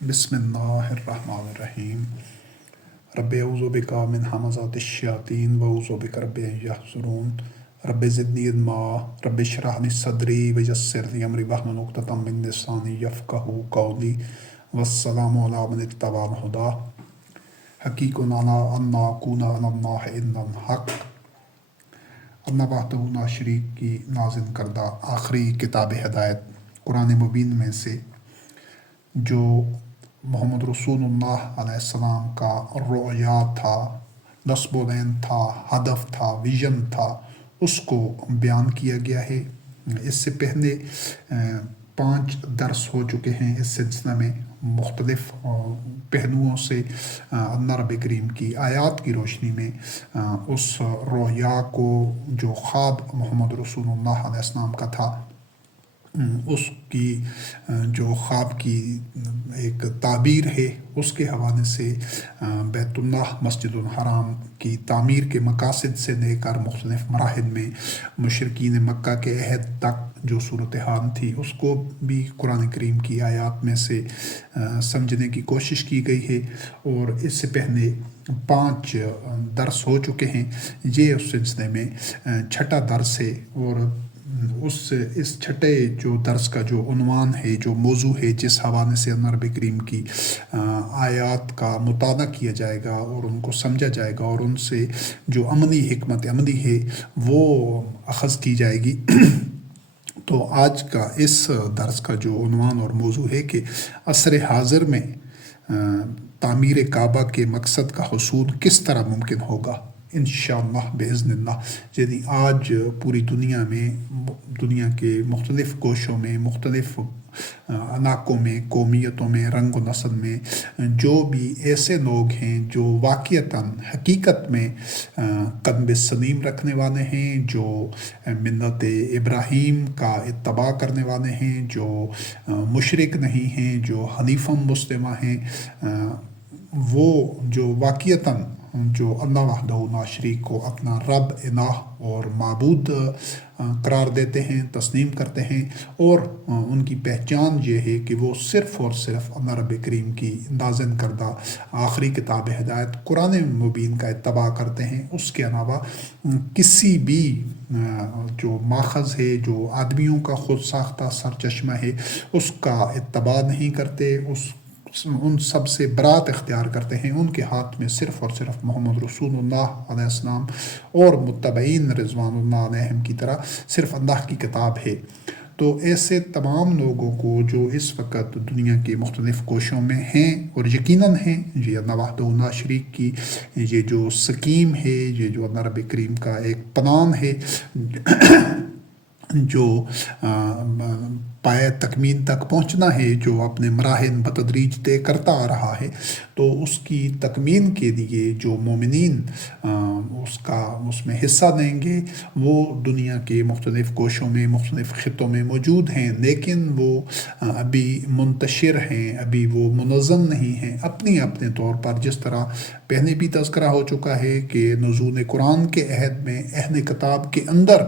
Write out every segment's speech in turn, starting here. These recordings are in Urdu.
بسم اللہ الرحمن الرحیم رب اعوذ بک من همزات الشیاطین واعوذ بک رب ان یحضرون رب زدنی علما رب اشرح لی صدری ویسر لی امری واحلل عقدۃ من لسانی یفقہوا قولی والسلام علی من اتبع الہدی حقیق علی ان نکون علی اللہ الا الحق اللہ وحدہ لا شریک کی نازل کردہ آخری کتاب ہدایت قرآن مبین میں سے جو محمد رسول اللہ علیہ السلام کا رؤیا تھا، نصب العین تھا، ہدف تھا، ویژن تھا، اس کو بیان کیا گیا ہے۔ اس سے پہلے 5 درس ہو چکے ہیں اس سلسلہ میں، مختلف پہلوؤں سے اللہ رب کریم کی آیات کی روشنی میں اس رؤیا کو، جو خواب محمد رسول اللہ علیہ السلام کا تھا، اس کی جو خواب کی ایک تعبیر ہے، اس کے حوالے سے بیت اللہ مسجد الحرام کی تعمیر کے مقاصد سے لے کر مختلف مراحل میں مشرکین مکہ کے عہد تک جو صورتحال تھی، اس کو بھی قرآن کریم کی آیات میں سے سمجھنے کی کوشش کی گئی ہے۔ اور اس سے پہلے 5 درس ہو چکے ہیں، یہ اس سلسلے میں 6واں درس ہے۔ اور اس چھٹے جو درس کا جو عنوان ہے، جو موضوع ہے، جس حوالے سے اللہ رب کریم کی آیات کا مطالعہ کیا جائے گا اور ان کو سمجھا جائے گا اور ان سے جو عملی حکمت عملی ہے وہ اخذ کی جائے گی۔ تو آج کا اس درس کا جو عنوان اور موضوع ہے کہ عصر حاضر میں تعمیر کعبہ کے مقصد کا حصول کس طرح ممکن ہوگا، انشاءاللہ باذن اللہ۔ یعنی آج پوری دنیا میں، دنیا کے مختلف گوشوں میں، مختلف علاقوں میں، قومیتوں میں، رنگ و نسل میں جو بھی ایسے لوگ ہیں جو واقعتاً حقیقت میں قلب سلیم رکھنے والے ہیں، جو ملت ابراہیم کا اتباع کرنے والے ہیں، جو مشرک نہیں ہیں، جو حنیفاً مسلمہ ہیں، وہ جو واقعتاً جو اللہ وحدہ لا شریک کو اپنا رب، الہ اور معبود قرار دیتے ہیں، تسلیم کرتے ہیں، اور ان کی پہچان یہ ہے کہ وہ صرف اور صرف اللہ رب کریم کی نازل کردہ آخری کتاب ہدایت قرآن مبین کا اتباع کرتے ہیں۔ اس کے علاوہ کسی بھی جو ماخذ ہے، جو آدمیوں کا خود ساختہ سرچشمہ ہے، اس کا اتباع نہیں کرتے، ان سب سے برات اختیار کرتے ہیں۔ ان کے ہاتھ میں صرف اور صرف محمد رسول اللہ علیہ السلام اور متبعین رضوان اللہ علیہم کی طرح صرف اللہ کی کتاب ہے۔ تو ایسے تمام لوگوں کو جو اس وقت دنیا کے مختلف کوشوں میں ہیں اور یقیناً ہیں، یہ اللہ وحدہ لا شریک کی یہ جو سکیم ہے، یہ جو اللہ رب کریم کا ایک پلان ہے جو پائے تکمیل تک پہنچنا ہے، جو اپنے مراحل بتدریج طے کرتا آ رہا ہے، تو اس کی تکمیل کے لیے جو مومنین اس میں حصہ دیں گے، وہ دنیا کے مختلف گوشوں میں، مختلف خطوں میں موجود ہیں، لیکن وہ ابھی منتشر ہیں، ابھی وہ منظم نہیں ہیں اپنے اپنے طور پر۔ جس طرح پہلے بھی تذکرہ ہو چکا ہے کہ نزول قرآن کے عہد میں اہل کتاب کے اندر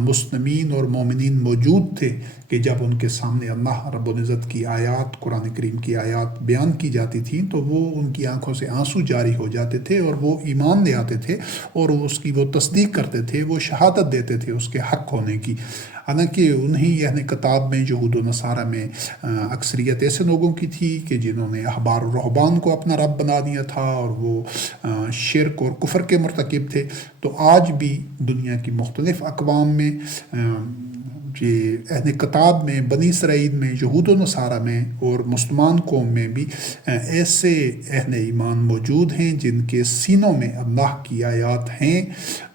مسلمین اور مومنین موجود تھے کہ جب ان کے سامنے اللہ رب العزت کی آیات، قرآن کریم کی آیات بیان کی جاتی تھیں تو وہ ان کی آنکھوں سے آنسو جاری ہو جاتے تھے اور وہ ایمان لے آتے تھے اور اس کی وہ تصدیق کرتے تھے، وہ شہادت دیتے تھے اس کے حق ہونے کی۔ حالانکہ انہی اہل کتاب میں، یہود و نصارہ میں، اکثریت ایسے لوگوں کی تھی کہ جنہوں نے احبار و رہبان کو اپنا رب بنا دیا تھا اور وہ شرک اور کفر کے مرتکب تھے۔ تو آج بھی دنیا کی مختلف اقوام میں، اہل کتاب میں، بنی اسرائیل میں، یہود و نصارہ میں اور مسلمان قوم میں بھی ایسے اہل ایمان موجود ہیں جن کے سینوں میں اللہ کی آیات ہیں۔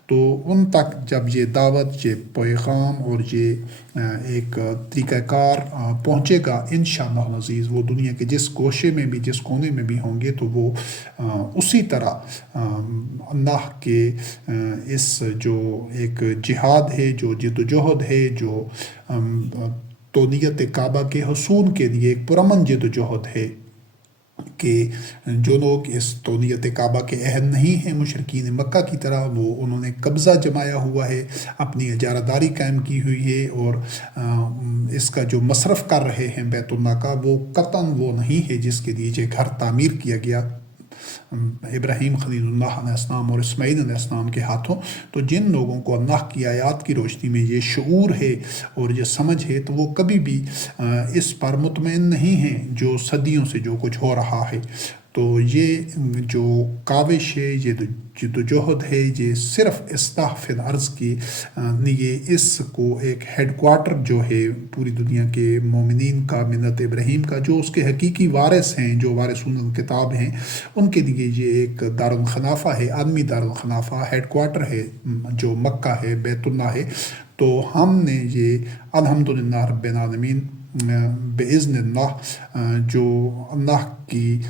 تو ان تک جب یہ دعوت، یہ پیغام اور یہ ایک طریقہ کار پہنچے گا، انشاءاللہ العزیز وہ دنیا کے جس گوشے میں بھی، جس کونے میں بھی ہوں گے، تو وہ اسی طرح اللہ کے اس جو ایک جہاد ہے، جو جد و جہد ہے، جو تولیت کعبہ کے حصول کے لیے ایک پرامن جد و جہد ہے، کہ جو لوگ اس تونیت کعبہ کے اہل نہیں ہیں مشرکین مکہ کی طرح، وہ انہوں نے قبضہ جمایا ہوا ہے، اپنی اجارہ داری قائم کی ہوئی ہے، اور اس کا جو مصرف کر رہے ہیں بیت اللہ کا، وہ قطعاً وہ نہیں ہے جس کے لیے یہ گھر تعمیر کیا گیا ابراہیم خلیل اللہ علیہ السلام اور اسماعیل علیہ السلام کے ہاتھوں۔ تو جن لوگوں کو اللہ کی آیات کی روشنی میں یہ شعور ہے اور یہ سمجھ ہے، تو وہ کبھی بھی اس پر مطمئن نہیں ہیں جو صدیوں سے جو کچھ ہو رہا ہے۔ تو یہ جو کاوش ہے، یہ جدوجہد ہے، یہ صرف اصلاح فی الارض کی لیے اس کو ایک ہیڈ کوارٹر جو ہے پوری دنیا کے مومنین کا، ملت ابراہیم کا، جو اس کے حقیقی وارث ہیں، جو وارثون الکتاب ہیں، ان کے لیے یہ ایک دارالخلافہ ہے، عالمی دارالخلافہ ہیڈ کوارٹر ہے جو مکہ ہے، بیت اللہ ہے۔ تو ہم نے یہ الحمدللہ رب العالمین بإذن اللہ جو اللہ کی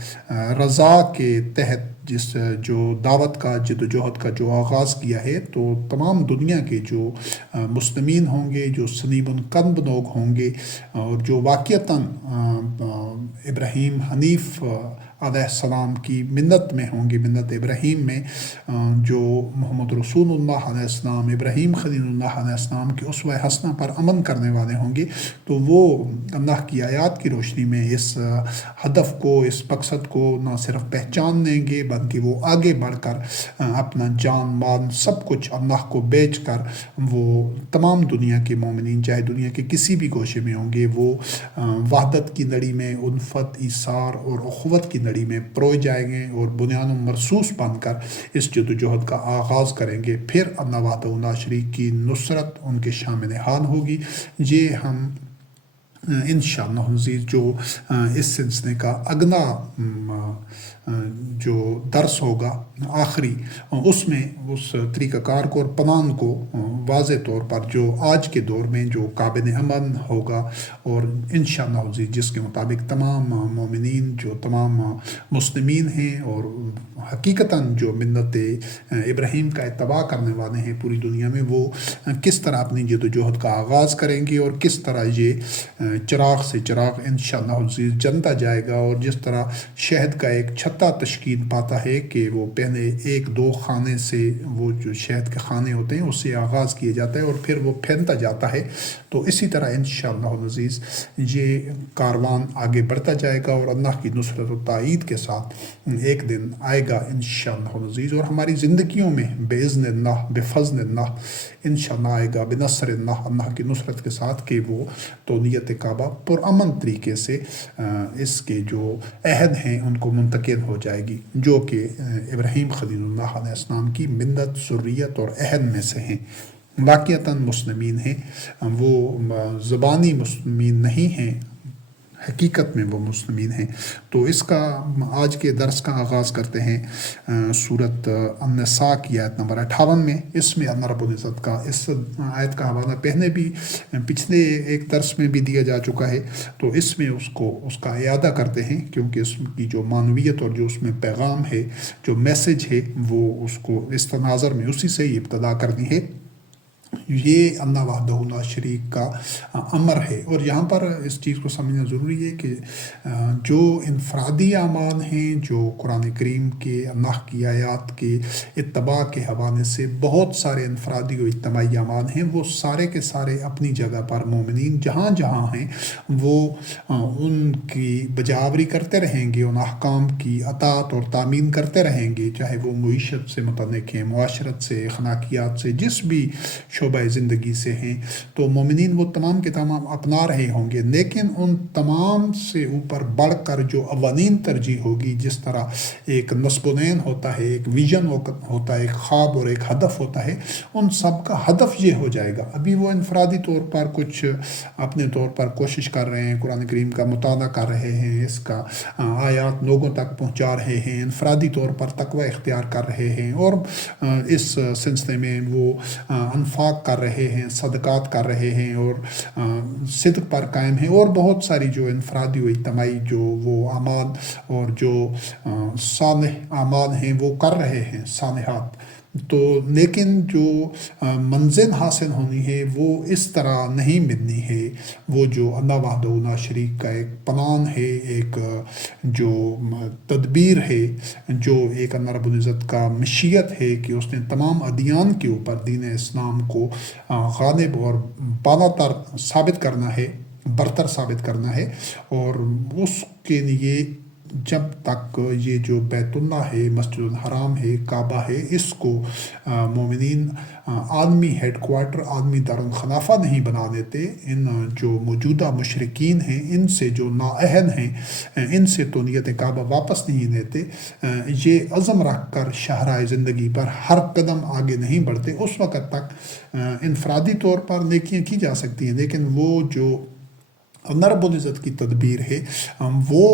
رضا کے تحت جس جو دعوت کا، جد و جہد کا جو آغاز کیا ہے، تو تمام دنیا کے جو مسلمین ہوں گے، جو سلیم القلب لوگ ہوں گے، اور جو واقعتاً ابراہیم حنیف علیہ السلام کی ملت میں ہوں گے، ملت ابراہیم میں، جو محمد رسول اللہ علیہ السلام، ابراہیم خلیل اللہ علیہ السلام کے اسوہ حسنہ پر عمل کرنے والے ہوں گے، تو وہ اللہ کی آیات کی روشنی میں اس ہدف کو، اس مقصد کو نہ صرف پہچان لیں گے، بلکہ وہ آگے بڑھ کر اپنا جان مال سب کچھ اللہ کو بیچ کر وہ تمام دنیا کے مومنین، چاہے دنیا کے کسی بھی گوشے میں ہوں گے، وہ وحدت کی لڑی میں، الفت، ایثار اور اخوت کی لڑی میں پروئے جائیں گے، اور بنیان مرصوص بن کر اس جد و جہد کا آغاز کریں گے۔ پھر اللہ وحدہ لا شریک کی نصرت ان کے شامل حال ہوگی۔ یہ ہم انشاءاللہ عزیز جو اس سلسلے کا اگلا جو درس ہوگا آخری، اس میں اس طریقہ کار کو اور پلان کو واضح طور پر جو آج کے دور میں جو قابل عمل ہوگا، اور انشاءاللہ عزیز جس کے مطابق تمام مومنین، جو تمام مسلمین ہیں اور حقیقتاً جو ملت ابراہیم کا اتباع کرنے والے ہیں پوری دنیا میں، وہ کس طرح اپنی جد و جہد کا آغاز کریں گے، اور کس طرح یہ چراغ سے چراغ انشاءاللہ عزیز جلتا جائے گا۔ اور جس طرح شہد کا ایک چھتا تشکیل پاتا ہے کہ وہ پہلے ایک دو خانے سے، وہ جو شہد کے خانے ہوتے ہیں، اس سے آغاز کیا جاتا ہے اور پھر وہ پھیلتا جاتا ہے، تو اسی طرح انشاءاللہ عزیز یہ کاروان آگے بڑھتا جائے گا، اور اللہ کی نصرت و تائید کے ساتھ ایک دن آئے گا انشاءاللہ عزیز، اور ہماری زندگیوں میں باذن اللہ، بفضل اللہ انشاءاللہ آئے گا، بنصر اللہ، اللہ کی نصرت کے ساتھ، کہ وہ تونیت کعبہ پرامن طریقے سے اس کے جو عہد ہیں ان کو منتقل ہو جائے گی، جو کہ ابراہیم خلیل اللہ علیہ السلام کی ملت، ذریت اور عہد میں سے ہیں، واقعتاً مسلمین ہیں، وہ زبانی مسلمین نہیں ہیں، حقیقت میں وہ مسلمین ہیں۔ تو اس کا آج کے درس کا آغاز کرتے ہیں سورۃ النساء کی آیت نمبر 58 میں۔ اس میں اللہ رب العزت کا اس آیت کا حوالہ پہلے بھی پچھلے ایک درس میں بھی دیا جا چکا ہے، تو اس میں اس کا اعادہ کرتے ہیں، کیونکہ اس کی جو معنویت اور جو اس میں پیغام ہے، جو میسج ہے، وہ اس کو اس تناظر میں اسی سے ہی ابتدا کرنی ہے۔ یہ اللہ وحدہ لا شریک کا امر ہے، اور یہاں پر اس چیز کو سمجھنا ضروری ہے کہ جو انفرادی اعمال ہیں، جو قرآن کریم کے اللہ کی آیات کے اتباع کے حوالے سے بہت سارے انفرادی و اجتماعی اعمال ہیں، وہ سارے کے سارے اپنی جگہ پر مومنین جہاں جہاں ہیں وہ ان کی بجاوری کرتے رہیں گے، ان احکام کی اطاعت اور تعمیم کرتے رہیں گے، چاہے وہ معیشت سے متعلق ہیں، معاشرت سے، اخلاقیات سے، جس بھی شعبہ زندگی سے ہیں، تو مومنین وہ تمام کے تمام اپنا رہے ہوں گے، لیکن ان تمام سے اوپر بڑھ کر جو اولین ترجیح ہوگی، جس طرح ایک نصب العین ہوتا ہے، ایک ویژن ہوتا ہے، ایک خواب اور ایک ہدف ہوتا ہے، ان سب کا ہدف یہ ہو جائے گا۔ ابھی وہ انفرادی طور پر کچھ اپنے طور پر کوشش کر رہے ہیں، قرآن کریم کا مطالعہ کر رہے ہیں، اس کا آیات لوگوں تک پہنچا رہے ہیں، انفرادی طور پر تقوی اختیار کر رہے ہیں، اور اس سلسلے میں وہ انفاق کر رہے ہیں، صدقات کر رہے ہیں، اور صدق پر قائم ہیں، اور بہت ساری جو انفرادی و اجتماعی جو وہ اعمال اور جو صالح اعمال ہیں وہ کر رہے ہیں، صالحات۔ تو لیکن جو منزل حاصل ہونی ہے وہ اس طرح نہیں ملنی ہے، وہ جو اللہ وحدہ لا شریک کا ایک پلان ہے، ایک جو تدبیر ہے، جو ایک اللہ رب العزت کا مشیت ہے کہ اس نے تمام ادیان کے اوپر دین اسلام کو غالب اور بالا تر ثابت کرنا ہے، برتر ثابت کرنا ہے، اور اس کے لیے جب تک یہ جو بیت اللہ ہے، مسجد الحرام ہے، کعبہ ہے، اس کو مومنین عالمی ہیڈ کوارٹر، عالمی دارالخلافہ نہیں بنا دیتے، ان جو موجودہ مشرکین ہیں، ان سے جو نااہل ہیں، ان سے تو نیت کعبہ واپس نہیں لیتے، یہ عزم رکھ کر شاہراہ زندگی پر ہر قدم آگے نہیں بڑھتے، اس وقت تک انفرادی طور پر نیکیاں کی جا سکتی ہیں، لیکن وہ جو اللہ رب العزت کی تدبیر ہے وہ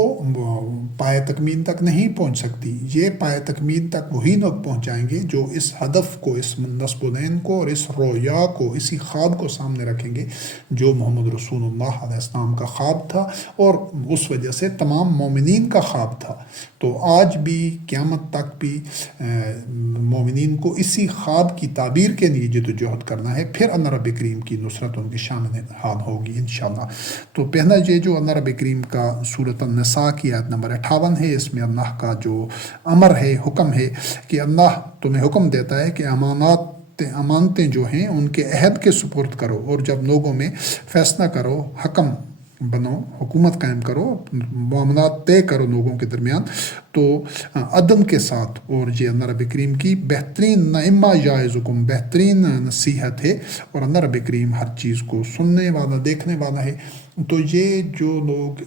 پائے تکمیل تک نہیں پہنچ سکتی۔ یہ پائے تکمیل تک وہی لوگ پہنچائیں گے جو اس ہدف کو، اس نصب العین کو اور اس رویا کو، اسی خواب کو سامنے رکھیں گے جو محمد رسول اللہ علیہ السلام کا خواب تھا، اور اس وجہ سے تمام مومنین کا خواب تھا۔ تو آج بھی قیامت تک بھی مومنین کو اسی خواب کی تعبیر کے لیے جدوجہد کرنا ہے، پھر اللہ رب کریم کی نصرت ان کی شامل حال ہوگی انشاءاللہ۔ تو پہلا یہ جو اللہ رب کریم کا سورۃ النساء کی آیت نمبر 58 ہے، اس میں اللہ کا جو امر ہے، حکم ہے کہ اللہ تمہیں حکم دیتا ہے کہ امانتیں جو ہیں ان کے عہد کے سپرد کرو، اور جب لوگوں میں فیصلہ کرو، حکم بنو، حکومت قائم کرو، معاملات طے کرو لوگوں کے درمیان، تو عدم کے ساتھ، اور یہ اللہ رب کریم کی بہترین نعمہ جائزکم، بہترین نصیحت ہے، اور اللہ رب کریم ہر چیز کو سننے والا، دیکھنے والا ہے۔ تو یہ جو لوگ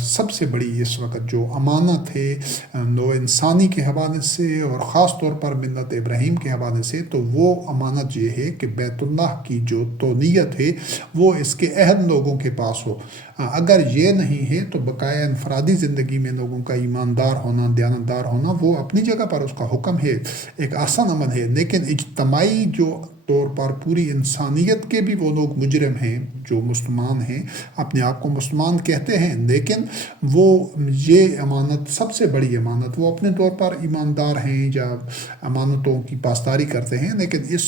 سب سے بڑی اس وقت جو امانت ہے نو انسانی کے حوالے سے، اور خاص طور پر ملت ابراہیم کے حوالے سے، تو وہ امانت یہ ہے کہ بیت اللہ کی جو تونیت ہے وہ اس کے عہد لوگوں کے پاس ہو۔ اگر یہ نہیں ہے تو بقایا انفرادی زندگی میں لوگوں کا ایماندار ہونا، دیانتدار ہونا، وہ اپنی جگہ پر اس کا حکم ہے، ایک آسان عمل ہے، لیکن اجتماعی جو طور پر پوری انسانیت کے بھی وہ لوگ مجرم ہیں جو مسلمان ہیں، اپنے آپ کو مسلمان کہتے ہیں، لیکن وہ یہ امانت، سب سے بڑی امانت، وہ اپنے طور پر ایماندار ہیں یا امانتوں کی پاسداری کرتے ہیں، لیکن اس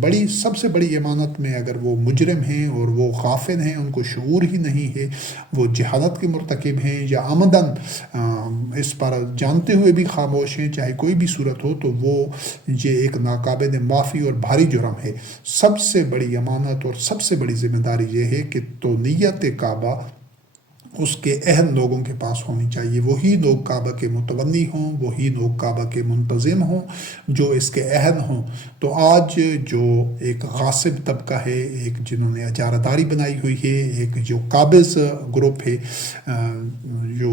بڑی، سب سے بڑی امانت میں اگر وہ مجرم ہیں اور وہ غافل ہیں، ان کو شعور ہی نہیں ہے، وہ جہالت کے مرتکب ہیں، یا عمدن اس پر جانتے ہوئے بھی خاموش ہیں، چاہے کوئی بھی صورت ہو، تو وہ یہ ایک ناقابل معافی اور بھاری جرم ہے۔ سب سے بڑی امانت اور سب سے بڑی ذمہ داری یہ ہے کہ تو نیت کعبہ اس کے اہل لوگوں کے پاس ہونی چاہیے، وہی لوگ کعبہ کے متولی ہوں، وہی لوگ کعبہ کے منتظم ہوں جو اس کے اہل ہوں۔ تو آج جو ایک غاصب طبقہ ہے، ایک جنہوں نے اجارہ داری بنائی ہوئی ہے، ایک جو قابض گروپ ہے، جو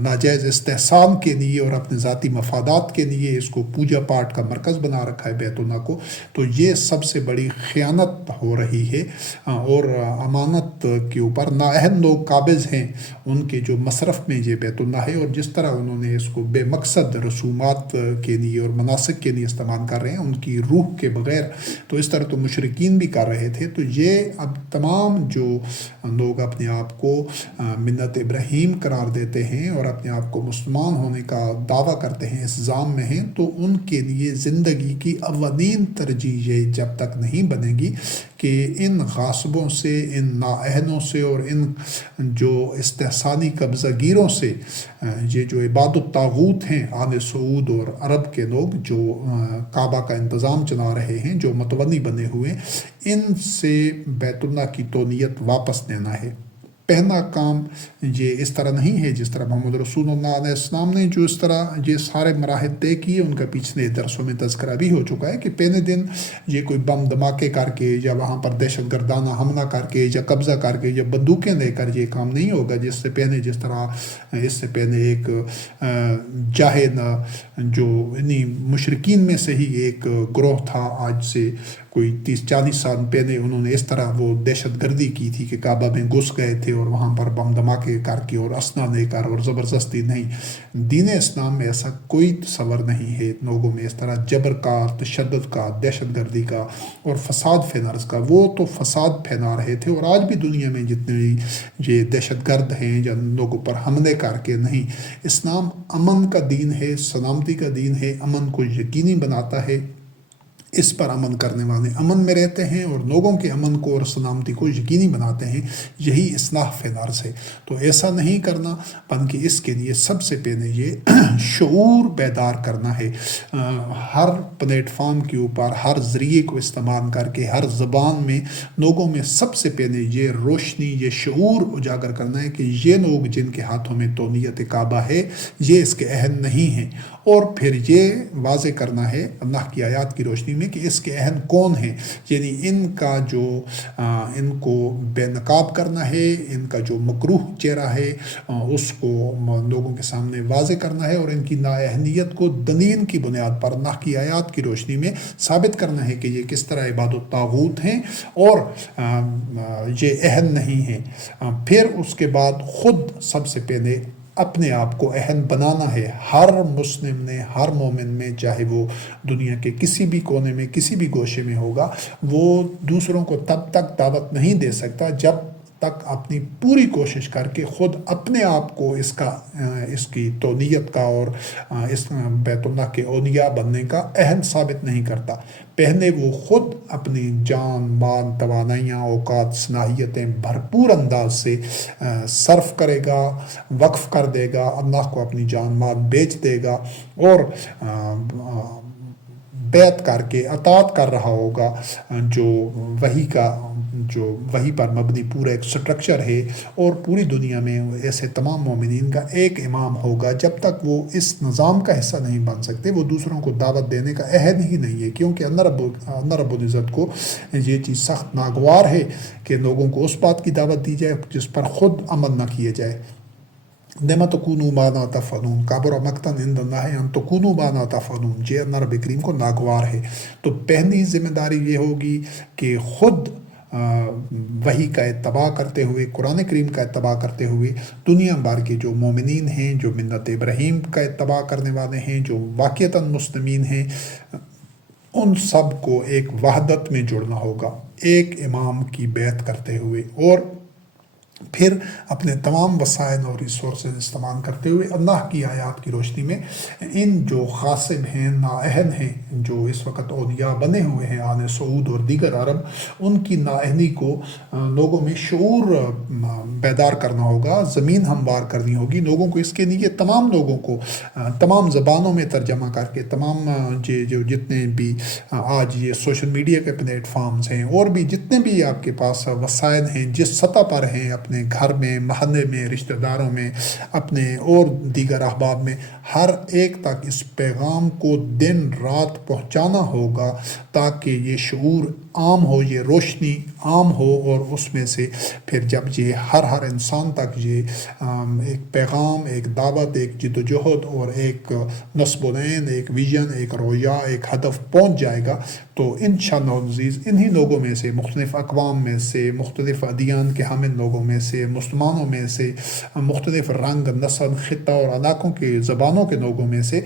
ناجائز استحصال کے لیے اور اپنے ذاتی مفادات کے لیے اس کو پوجا پاٹ کا مرکز بنا رکھا ہے بیت اللہ کو، تو یہ سب سے بڑی خیانت ہو رہی ہے، اور امانت کے اوپر نااہل لوگ قابض ہیں، ان کے جو مصرف میں یہ بیت اللہ ہے، اور جس طرح انہوں نے اس کو بے مقصد رسومات کے لیے اور مناسک کے لیے استعمال کر رہے ہیں، ان کی روح کے بغیر، تو اس طرح تو مشرکین بھی کر رہے تھے۔ تو یہ اب تمام جو لوگ اپنے آپ کو ملت ابراہیم قرار دیتے ہیں اور اپنے آپ کو مسلمان ہونے کا دعویٰ کرتے ہیں، اس ذام میں ہیں، تو ان کے لیے زندگی کی اولین ترجیح یہ جب تک نہیں بنے گی کہ ان غاصبوں سے، ان نااہلوں سے اور ان جو استحصالی قبضہ گیروں سے، یہ جو عباد الطاغوت ہیں، آل سعود اور عرب کے لوگ جو کعبہ کا انتظام چلا رہے ہیں، جو متولی بنے ہوئے، ان سے بیت اللہ کی تونیت واپس لینا ہے۔ پہلا کام یہ اس طرح نہیں ہے جس طرح محمد رسول اللہ علیہ السلام نے جو اس طرح یہ سارے مراحل طے کیے، ان کا پچھلے درسوں میں تذکرہ بھی ہو چکا ہے کہ پہلے دن یہ کوئی بم دھماکے کر کے یا وہاں پر دہشت گردانہ حملہ کر کے یا قبضہ کر کے یا بندوقیں لے کر یہ کام نہیں ہوگا، جس سے پہلے جس طرح اس سے پہلے ایک جاہد جو انہی مشرکین میں سے ہی ایک گروہ تھا، آج سے کوئی 30-40 سال پہلے انہوں نے اس طرح وہ دہشت گردی کی تھی کہ کعبہ میں گھس گئے تھے اور وہاں پر بم دھماکے کر کے اور اسنا لے کر اور زبردستی نہیں۔ دین اسلام میں ایسا کوئی تصور نہیں ہے لوگوں میں اس طرح جبر کا، تشدد کا، دہشت گردی کا اور فساد پھیلانے کا۔ وہ تو فساد پھیلا رہے تھے، اور آج بھی دنیا میں جتنے یہ دہشت گرد ہیں یا لوگوں پر حملے کر کے نہیں۔ اسلام امن کا دین ہے، سلامتی کا دین ہے، امن کو یقینی بناتا ہے، اس پر امن کرنے والے امن میں رہتے ہیں اور لوگوں کے امن کو اور سلامتی کو یقینی بناتے ہیں، یہی اصلاح فی الارض ہے۔ تو ایسا نہیں کرنا، بلکہ اس کے لیے سب سے پہلے یہ شعور بیدار کرنا ہے۔ ہر پلیٹ فارم کے اوپر، ہر ذریعے کو استعمال کر کے، ہر زبان میں لوگوں میں سب سے پہلے یہ روشنی، یہ شعور اجاگر کرنا ہے کہ یہ لوگ جن کے ہاتھوں میں تولیت کعبہ ہے، یہ اس کے اہل نہیں ہیں، اور پھر یہ واضح کرنا ہے اللہ کی آیات کی روشنی میں کہ اس کے اہل کون ہیں، یعنی ان کو بے نقاب کرنا ہے، ان کا جو مکروہ چہرہ ہے اس کو لوگوں کے سامنے واضح کرنا ہے، اور ان کی نااہلیت کو دلیل کی بنیاد پر اللہ کی آیات کی روشنی میں ثابت کرنا ہے کہ یہ کس طرح عباد الطاغوت ہیں اور یہ اہل نہیں ہیں۔ پھر اس کے بعد خود سب سے پہلے اپنے آپ کو اہل بنانا ہے۔ ہر مسلم نے، ہر مومن میں، چاہے وہ دنیا کے کسی بھی کونے میں، کسی بھی گوشے میں ہوگا، وہ دوسروں کو تب تک دعوت نہیں دے سکتا جب تک اپنی پوری کوشش کر کے خود اپنے آپ کو اس کی تولیت کا اور اس بیت اللہ کے اولیاء بننے کا اہل ثابت نہیں کرتا۔ پہلے وہ خود اپنی جان، مال، توانائیاں، اوقات، صلاحیتیں بھرپور انداز سے صرف کرے گا، وقف کر دے گا، اللہ کو اپنی جان مال بیچ دے گا، اور بیعت کر کے اطاعت کر رہا ہوگا جو وحی پر مبنی پورا ایک سٹرکچر ہے، اور پوری دنیا میں ایسے تمام مومنین کا ایک امام ہوگا۔ جب تک وہ اس نظام کا حصہ نہیں بن سکتے، وہ دوسروں کو دعوت دینے کا عہد ہی نہیں ہے، کیونکہ اللہ رب العزت کو یہ چیز سخت ناگوار ہے کہ لوگوں کو اس بات کی دعوت دی جائے جس پر خود عمل نہ کیے جائے۔ لِمَ تَكُونُوا مَا لَا تَفْعَلُونَ كَبُرَ مَقْتًا عِندَ اللَّهِ أَن تَكُونُوا مَا لَا تَفْعَلُونَ، یہ اللہ رب کریم کو ناگوار ہے۔ تو پہلی ذمہ داری یہ ہوگی کہ خود وحی کا اتباع کرتے ہوئے، قرآن کریم کا اتباع کرتے ہوئے، دنیا بھر کے جو مومنین ہیں، جو ملت ابراہیم کا اتباع کرنے والے ہیں، جو واقعتاً مسلمین ہیں، ان سب کو ایک وحدت میں جڑنا ہوگا، ایک امام کی بیعت کرتے ہوئے، اور پھر اپنے تمام وسائل اور ریسورسز استعمال کرتے ہوئے اللہ کی آیات کی روشنی میں ان جو غاصب ہیں، نااہل ہیں، جو اس وقت اولیاء بنے ہوئے ہیں آل سعود اور دیگر عرب، ان کی نااہلی کو لوگوں میں شعور بیدار کرنا ہوگا، زمین ہموار کرنی ہوگی لوگوں کو۔ اس کے لیے تمام لوگوں کو تمام زبانوں میں ترجمہ کر کے، تمام جو جتنے بھی آج یہ سوشل میڈیا کے پلیٹ فارمز ہیں، اور بھی جتنے بھی آپ کے پاس وسائل ہیں، جس سطح پر ہیں، اپنے گھر میں، محلے میں، رشتہ داروں میں، اپنے اور دیگر احباب میں، ہر ایک تک اس پیغام کو دن رات پہنچانا ہوگا تاکہ یہ شعور عام ہو، یہ روشنی عام ہو، اور اس میں سے پھر جب یہ ہر انسان تک یہ ایک پیغام، ایک دعوت، ایک جد و جہد اور ایک نصب العین، ایک ویژن، ایک رویا، ایک ہدف پہنچ جائے گا، تو انشاءاللہ العزیز انہی لوگوں میں سے، مختلف اقوام میں سے، مختلف ادیان کے حامل لوگوں میں سے، مسلمانوں میں سے، مختلف رنگ، نسل، خطہ اور علاقوں کے زبانوں کے لوگوں میں سے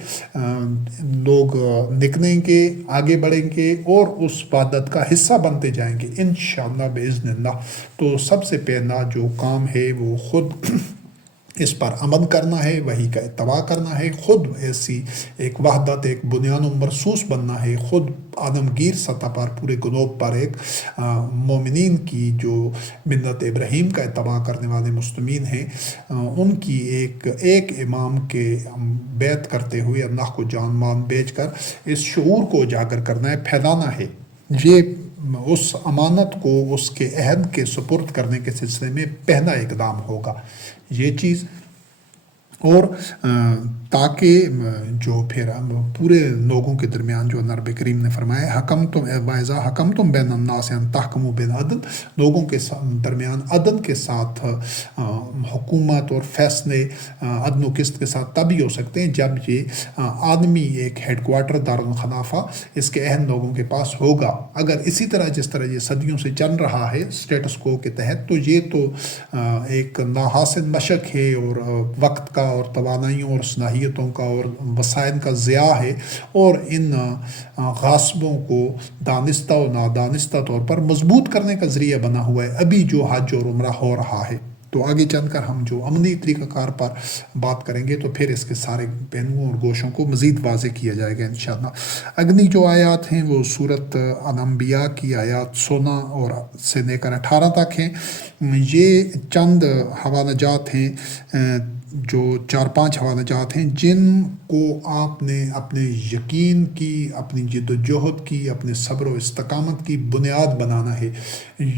لوگ نکلیں گے، آگے بڑھیں گے، اور اس وحدت کا حصہ بنتے جائیں گے انشاءاللہ باذن اللہ۔ تو سب سے پہلا جو کام ہے وہ خود اس پر عمل کرنا ہے، وحی کا اتباع کرنا ہے، خود ایسی ایک وحدت، ایک بنیان و مرصوص بننا ہے، خود عالمگیر سطح پر، پورے گلوب پر ایک مومنین کی جو ملت ابراہیم کا اتباع کرنے والے مسلمین ہیں، ان کی ایک امام کے بیعت کرتے ہوئے اللہ کو جان مان بیچ کر اس شعور کو اجاگر کرنا ہے، پھیلانا ہے۔ یہ اس امانت کو اس کے عہد کے سپرد کرنے کے سلسلے میں پہلا اقدام ہوگا یہ چیز، اور تاکہ جو پھر پورے لوگوں کے درمیان جو نبی کریم نے فرمایا وَإِذَا حَكَمْتُمْ بَيْنَ النَّاسِ أَن تَحْكُمُوا بِالْعَدْلِ، لوگوں کے درمیان عدل کے ساتھ حکومت اور فیصلے عدل و قسط کے ساتھ تبھی ہو سکتے ہیں جب یہ آدمی ایک ہیڈ کوارٹر دارالخلافہ اس کے اہم لوگوں کے پاس ہوگا۔ اگر اسی طرح جس طرح یہ صدیوں سے چل رہا ہے اسٹیٹس کو کے تحت، تو یہ تو ایک ناحاصل مشق ہے، اور وقت کا اور توانائیوں اور صلاحیتوں کا اور وسائل کا ضیاع ہے، اور ان غاصبوں کو دانستہ و نادانستہ طور پر مضبوط کرنے کا ذریعہ بنا ہوا ہے ابھی جو حج اور عمرہ ہو رہا ہے۔ تو آگے چل کر ہم جو عملی طریقہ کار پر بات کریں گے تو پھر اس کے سارے پہلوؤں اور گوشوں کو مزید واضح کیا جائے گا انشاءاللہ۔ اگلی جو آیات ہیں وہ سورۃ الانبیاء کی آیات 16 اور سے لے کر 18 تک ہیں۔ یہ چند حوالہ جات ہیں، جو 4-5 حوالہ جات ہیں جن کو آپ نے اپنے یقین کی، اپنی جد و جہد کی، اپنے صبر و استقامت کی بنیاد بنانا ہے۔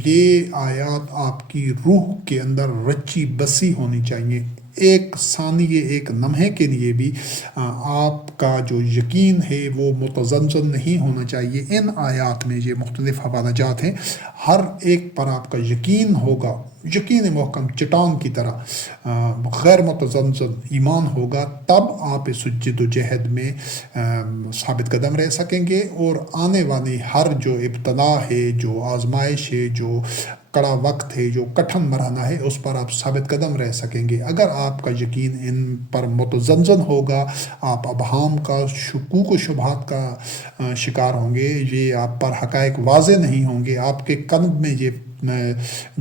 یہ آیات آپ کی روح کے اندر رچی بسی ہونی چاہیے۔ ایک ثانیے، ایک لمحے کے لیے بھی آپ کا جو یقین ہے وہ متزلزل نہیں ہونا چاہیے۔ ان آیات میں یہ مختلف حوالہ جات ہیں، ہر ایک پر آپ کا یقین ہوگا، یقین محکم چٹان کی طرح غیر متزلزل ایمان ہوگا، تب آپ اس جد و جہد میں ثابت قدم رہ سکیں گے، اور آنے والی ہر جو ابتلا ہے، جو آزمائش ہے، جو کڑا وقت ہے، جو کٹھن مرحلہ ہے، اس پر آپ ثابت قدم رہ سکیں گے۔ اگر آپ کا یقین ان پر متزلزل ہوگا، آپ ابہام کا، شکوک و شبہات کا شکار ہوں گے، یہ آپ پر حقائق واضح نہیں ہوں گے، آپ کے قلب میں یہ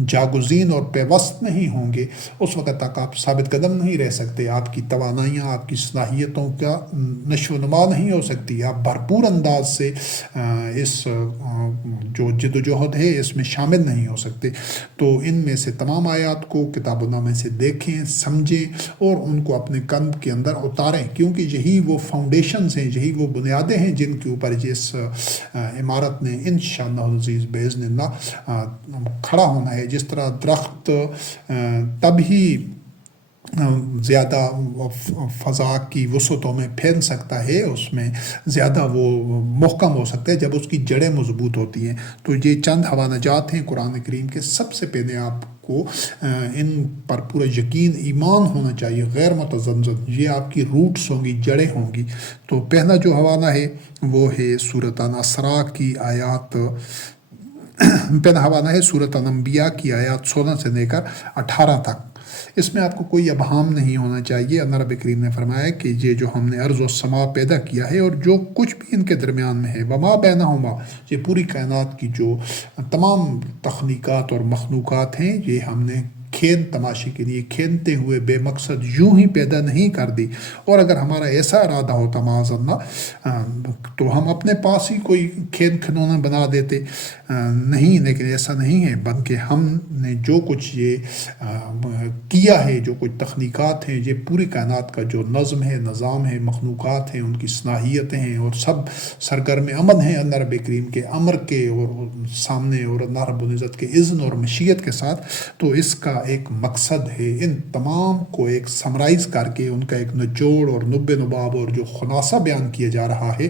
جاگزین اور پیوست نہیں ہوں گے، اس وقت تک آپ ثابت قدم نہیں رہ سکتے۔ آپ کی توانائیاں، آپ کی صلاحیتوں کا نشو و نما نہیں ہو سکتی، آپ بھرپور انداز سے اس جو جد و جہد ہے اس میں شامل نہیں ہو سکتے۔ تو ان میں سے تمام آیات کو کتاب اللہ میں سے دیکھیں، سمجھیں اور ان کو اپنے قلب کے اندر اتاریں، کیونکہ یہی وہ فاؤنڈیشنز ہیں، یہی وہ بنیادیں ہیں جن کے اوپر اس عمارت نے انشاءاللہ العزیز باذن اللہ کھڑا ہونا ہے۔ جس طرح درخت تب ہی زیادہ فضا کی وسعتوں میں پھیل سکتا ہے، اس میں زیادہ وہ محکم ہو سکتا ہے جب اس کی جڑیں مضبوط ہوتی ہیں۔ تو یہ چند حوالہ جات ہیں قرآن کریم کے۔ سب سے پہلے آپ کو ان پر پورا یقین، ایمان ہونا چاہیے غیر متزلزل، یہ آپ کی روٹس ہوں گی، جڑیں ہوں گی۔ تو پہلا جو حوالہ ہے وہ ہے سورۃ الاسراء کی آیات، پہلا حوالہ ہے سورۃ الانبیاء کی آیات 16 سے لے کر 18 تک۔ اس میں آپ کو کوئی ابہام نہیں ہونا چاہیے۔ اللہ رب کریم نے فرمایا کہ یہ جو ہم نے ارض و سما پیدا کیا ہے اور جو کچھ بھی ان کے درمیان میں ہے، وما بینہما، یہ پوری کائنات کی جو تمام تخلیقات اور مخلوقات ہیں، یہ ہم نے کھیل تماشے کے لیے، کھیلتے ہوئے بے مقصد یوں ہی پیدا نہیں کر دی۔ اور اگر ہمارا ایسا ارادہ ہوتا معاذ اللہ تو ہم اپنے پاس ہی کوئی کھیل کھلونا بنا دیتے، نہیں، لیکن ایسا نہیں ہے، بلکہ ہم نے جو کچھ یہ کیا ہے، جو کچھ تخلیقات ہیں، یہ پوری کائنات کا جو نظم ہے، نظام ہے، مخلوقات ہیں، ان کی صلاحیتیں ہیں، اور سب سرگرم عمل ہیں اللہ رب کریم کے امر کے اور سامنے، اور اللہ رب العزت کے اذن اور مشیت کے ساتھ۔ تو اس کا ایک مقصد ہے، ان تمام کو ایک سمرائز کر کے ان کا ایک نچوڑ اور نب نباب اور جو خلاصہ بیان کیا جا رہا ہے،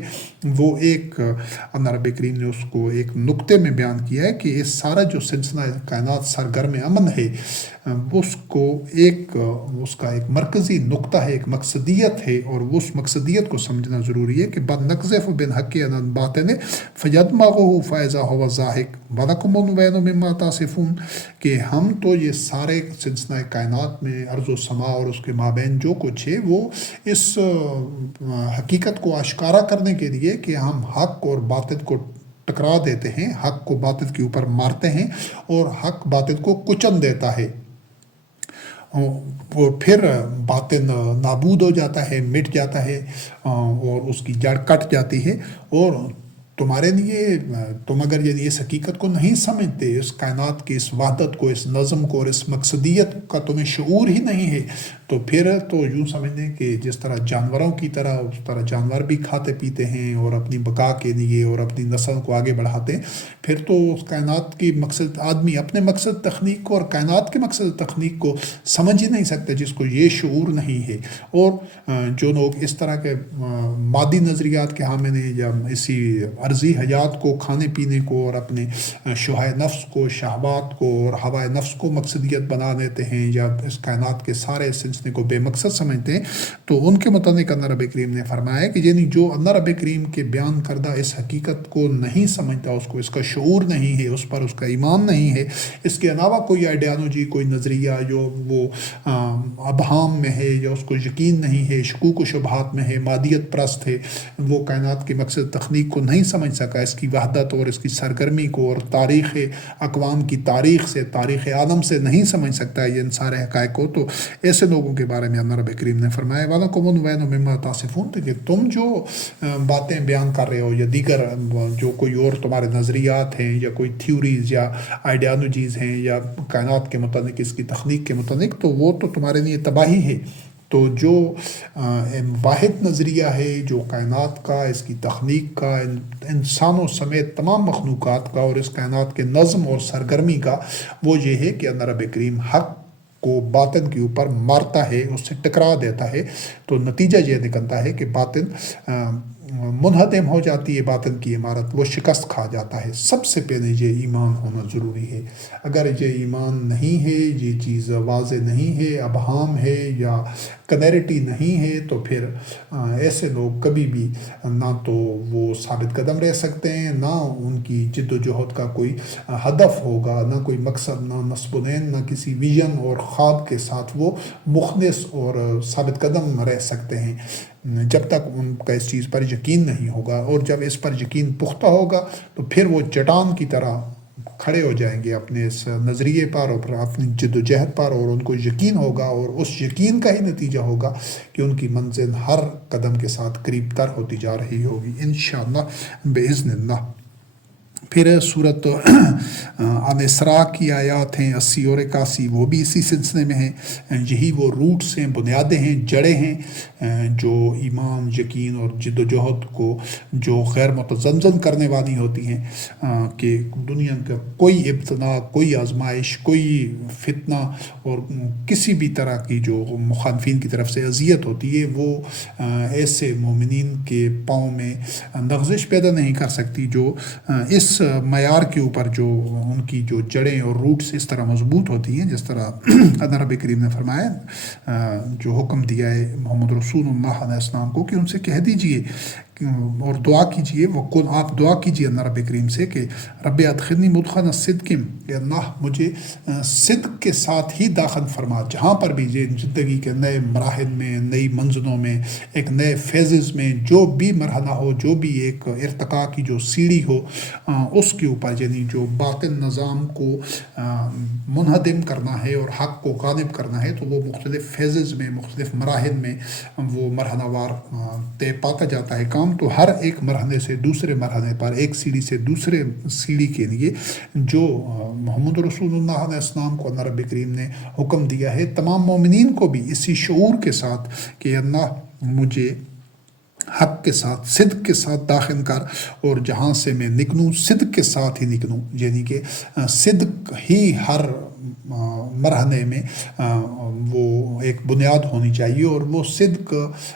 وہ ایک اللہ رب کریم نے اس کو ایک نقطے میں بیان کیا ہے کہ اس سارا جو سلسلہ کائنات سرگرم عمل ہے، اس کا ایک مرکزی نقطہ ہے، ایک مقصدیت ہے، اور اس مقصدیت کو سمجھنا ضروری ہے کہ بَلْ نَقْذِفُ بِالْحَقِّ عَلَى الْبَاطِلِ فَيَدْمَغُهُ فَإِذَا هُوَ زَاهِقٌ وَلَكُمُ الْوَيْلُ مِمَّا تَصِفُونَ، کہ ہم تو یہ سارے سلسلہ کائنات میں ارض و سما اور اس کے مابین جو کچھ ہے، وہ اس حقیقت کو آشکارا کرنے کے لیے کہ ہم حق اور باطل کو ٹکرا دیتے ہیں، حق کو باطل کے اوپر مارتے ہیں، اور حق باطل کو کچل دیتا ہے، اور پھر باطل نابود ہو جاتا ہے، مٹ جاتا ہے، اور اس کی جڑ کٹ جاتی ہے۔ اور تمہارے لیے، تم اگر یعنی اس حقیقت کو نہیں سمجھتے، اس کائنات کی اس وحدت کو، اس نظم کو اور اس مقصدیت کا تمہیں شعور ہی نہیں ہے، تو پھر تو یوں سمجھ لیں کہ جس طرح جانوروں کی طرح، اس طرح جانور بھی کھاتے پیتے ہیں اور اپنی بقا کے لیے اور اپنی نسل کو آگے بڑھاتے ہیں، پھر تو اس کائنات کی مقصد، آدمی اپنے مقصد تخلیق کو اور کائنات کے مقصد تخلیق کو سمجھ ہی نہیں سکتے جس کو یہ شعور نہیں ہے۔ اور جو لوگ اس طرح کے مادی نظریات کے حامل ہیں، یا اسی عرضی حیات کو، کھانے پینے کو اور اپنے شوہائے نفس کو، شہوات کو اور ہوائے نفس کو مقصدیت بنا دیتے ہیں، یا اس کائنات کے سارے سلسلے کو بے مقصد سمجھتے ہیں، تو ان کے متعلق اللہ رب کریم نے فرمایا کہ یعنی جو اللہ رب کریم کے بیان کردہ اس حقیقت کو نہیں سمجھتا، اس کو اس کا شعور نہیں ہے، اس پر اس کا ایمان نہیں ہے، اس کے علاوہ کوئی آئیڈیالوجی، کوئی نظریہ جو وہ ابہام میں ہے، یا اس کو یقین نہیں ہے، شکوک و شبہات میں ہے، مادیت پرست ہے، وہ کائنات کے مقصد تخلیق کو نہیں سمجھ سکا اس کی وحدت اور اس کی سرگرمی کو، اور تاریخ اقوام کی تاریخ سے، تاریخ عالم سے نہیں سمجھ سکتا ہے ان سارے حقائق کو، تو ایسے لوگوں کے بارے میں اللہ رب کریم نے فرمایا وَلَكُمُ الْوَيْلُ مِمَّا تَصِفُونَ، کہ تم جو باتیں بیان کر رہے ہو یا دیگر جو کوئی اور تمہارے نظریات ہیں یا کوئی تھیوریز یا آئیڈیالوجیز ہیں یا کائنات کے متعلق، اس کی تخلیق کے متعلق، تو وہ تو تمہارے لیے تباہی ہے۔ تو جو واحد نظریہ ہے جو کائنات کا، اس کی تخلیق کا، انسانوں سمیت تمام مخلوقات کا اور اس کائنات کے نظم اور سرگرمی کا، وہ یہ ہے کہ اللہ رب کریم حق کو باطن کے اوپر مارتا ہے، اس سے ٹکرا دیتا ہے، تو نتیجہ یہ نکلتا ہے کہ باطن منہدم ہو جاتی ہے، باطن کی عمارت وہ شکست کھا جاتا ہے۔ سب سے پہلے یہ ایمان ہونا ضروری ہے۔ اگر یہ ایمان نہیں ہے، یہ چیز واضح نہیں ہے، ابہام ہے یا کلیئرٹی نہیں ہے، تو پھر ایسے لوگ کبھی بھی نہ تو وہ ثابت قدم رہ سکتے ہیں، نہ ان کی جد و جہد کا کوئی ہدف ہوگا، نہ کوئی مقصد، نہ نصب و نین، نہ کسی ویژن اور خواب کے ساتھ وہ مخلص اور ثابت قدم رہ سکتے ہیں، جب تک ان کا اس چیز پر یقین نہیں ہوگا۔ اور جب اس پر یقین پختہ ہوگا تو پھر وہ چٹان کی طرح کھڑے ہو جائیں گے اپنے اس نظریے پر اور اپنی جد و جہد پر، اور ان کو یقین ہوگا، اور اس یقین کا ہی نتیجہ ہوگا کہ ان کی منزل ہر قدم کے ساتھ قریب تر ہوتی جا رہی ہوگی انشاءاللہ بإذن اللہ۔ پھر صورت الاسراء کی آیات ہیں 80 اور 81، وہ بھی اسی سلسلے میں ہیں۔ یہی وہ روٹس ہیں، بنیادیں ہیں، جڑیں ہیں جو ایمان، یقین اور جد و جہد کو جو غیر متزلزل کرنے والی ہوتی ہیں، کہ دنیا کا کوئی ابتلا، کوئی آزمائش، کوئی فتنہ اور کسی بھی طرح کی جو مخالفین کی طرف سے اذیت ہوتی ہے، وہ ایسے مومنین کے پاؤں میں لغزش پیدا نہیں کر سکتی جو اس معیار کے اوپر جو ان کی جو جڑیں اور روٹس اس طرح مضبوط ہوتی ہیں، جس طرح اللہ رب کریم نے فرمایا، جو حکم دیا ہے محمد رسول اللہ علیہ السلام کو کہ ان سے کہہ دیجئے اور دعا کیجئے، وقل، آپ دعا کیجئے اللہ رب کریم سے کہ رب ادخلنی مدخل صدق، کہ اللہ مجھے صدق کے ساتھ ہی داخل فرما، جہاں پر بھی زندگی کے نئے مراحل میں، نئی منزلوں میں، ایک نئے فیزز میں جو بھی مرحلہ ہو، جو بھی ایک ارتقاء کی جو سیڑھی ہو، اس کے اوپر یعنی جو باطن نظام کو منہدم کرنا ہے اور حق کو غالب کرنا ہے، تو وہ مختلف فیزز میں، مختلف مراحل میں وہ مرحلہ وار طے پاتا جاتا ہے کام۔ تو ہر ایک مرحلے سے دوسرے مرحلے پر، ایک سیڑھی سے دوسرے سیڑھی کے لیے جو محمد رسول اللہ علیہ السلام کو اللہ رب کریم نے حکم دیا ہے، تمام مومنین کو بھی اسی شعور کے ساتھ کہ اللہ مجھے حق کے ساتھ، صدق کے ساتھ داخل کر، اور جہاں سے میں نکلوں صدق کے ساتھ ہی نکلوں، یعنی کہ صدق ہی ہر مرحلے میں وہ ایک بنیاد ہونی چاہیے، اور وہ صدق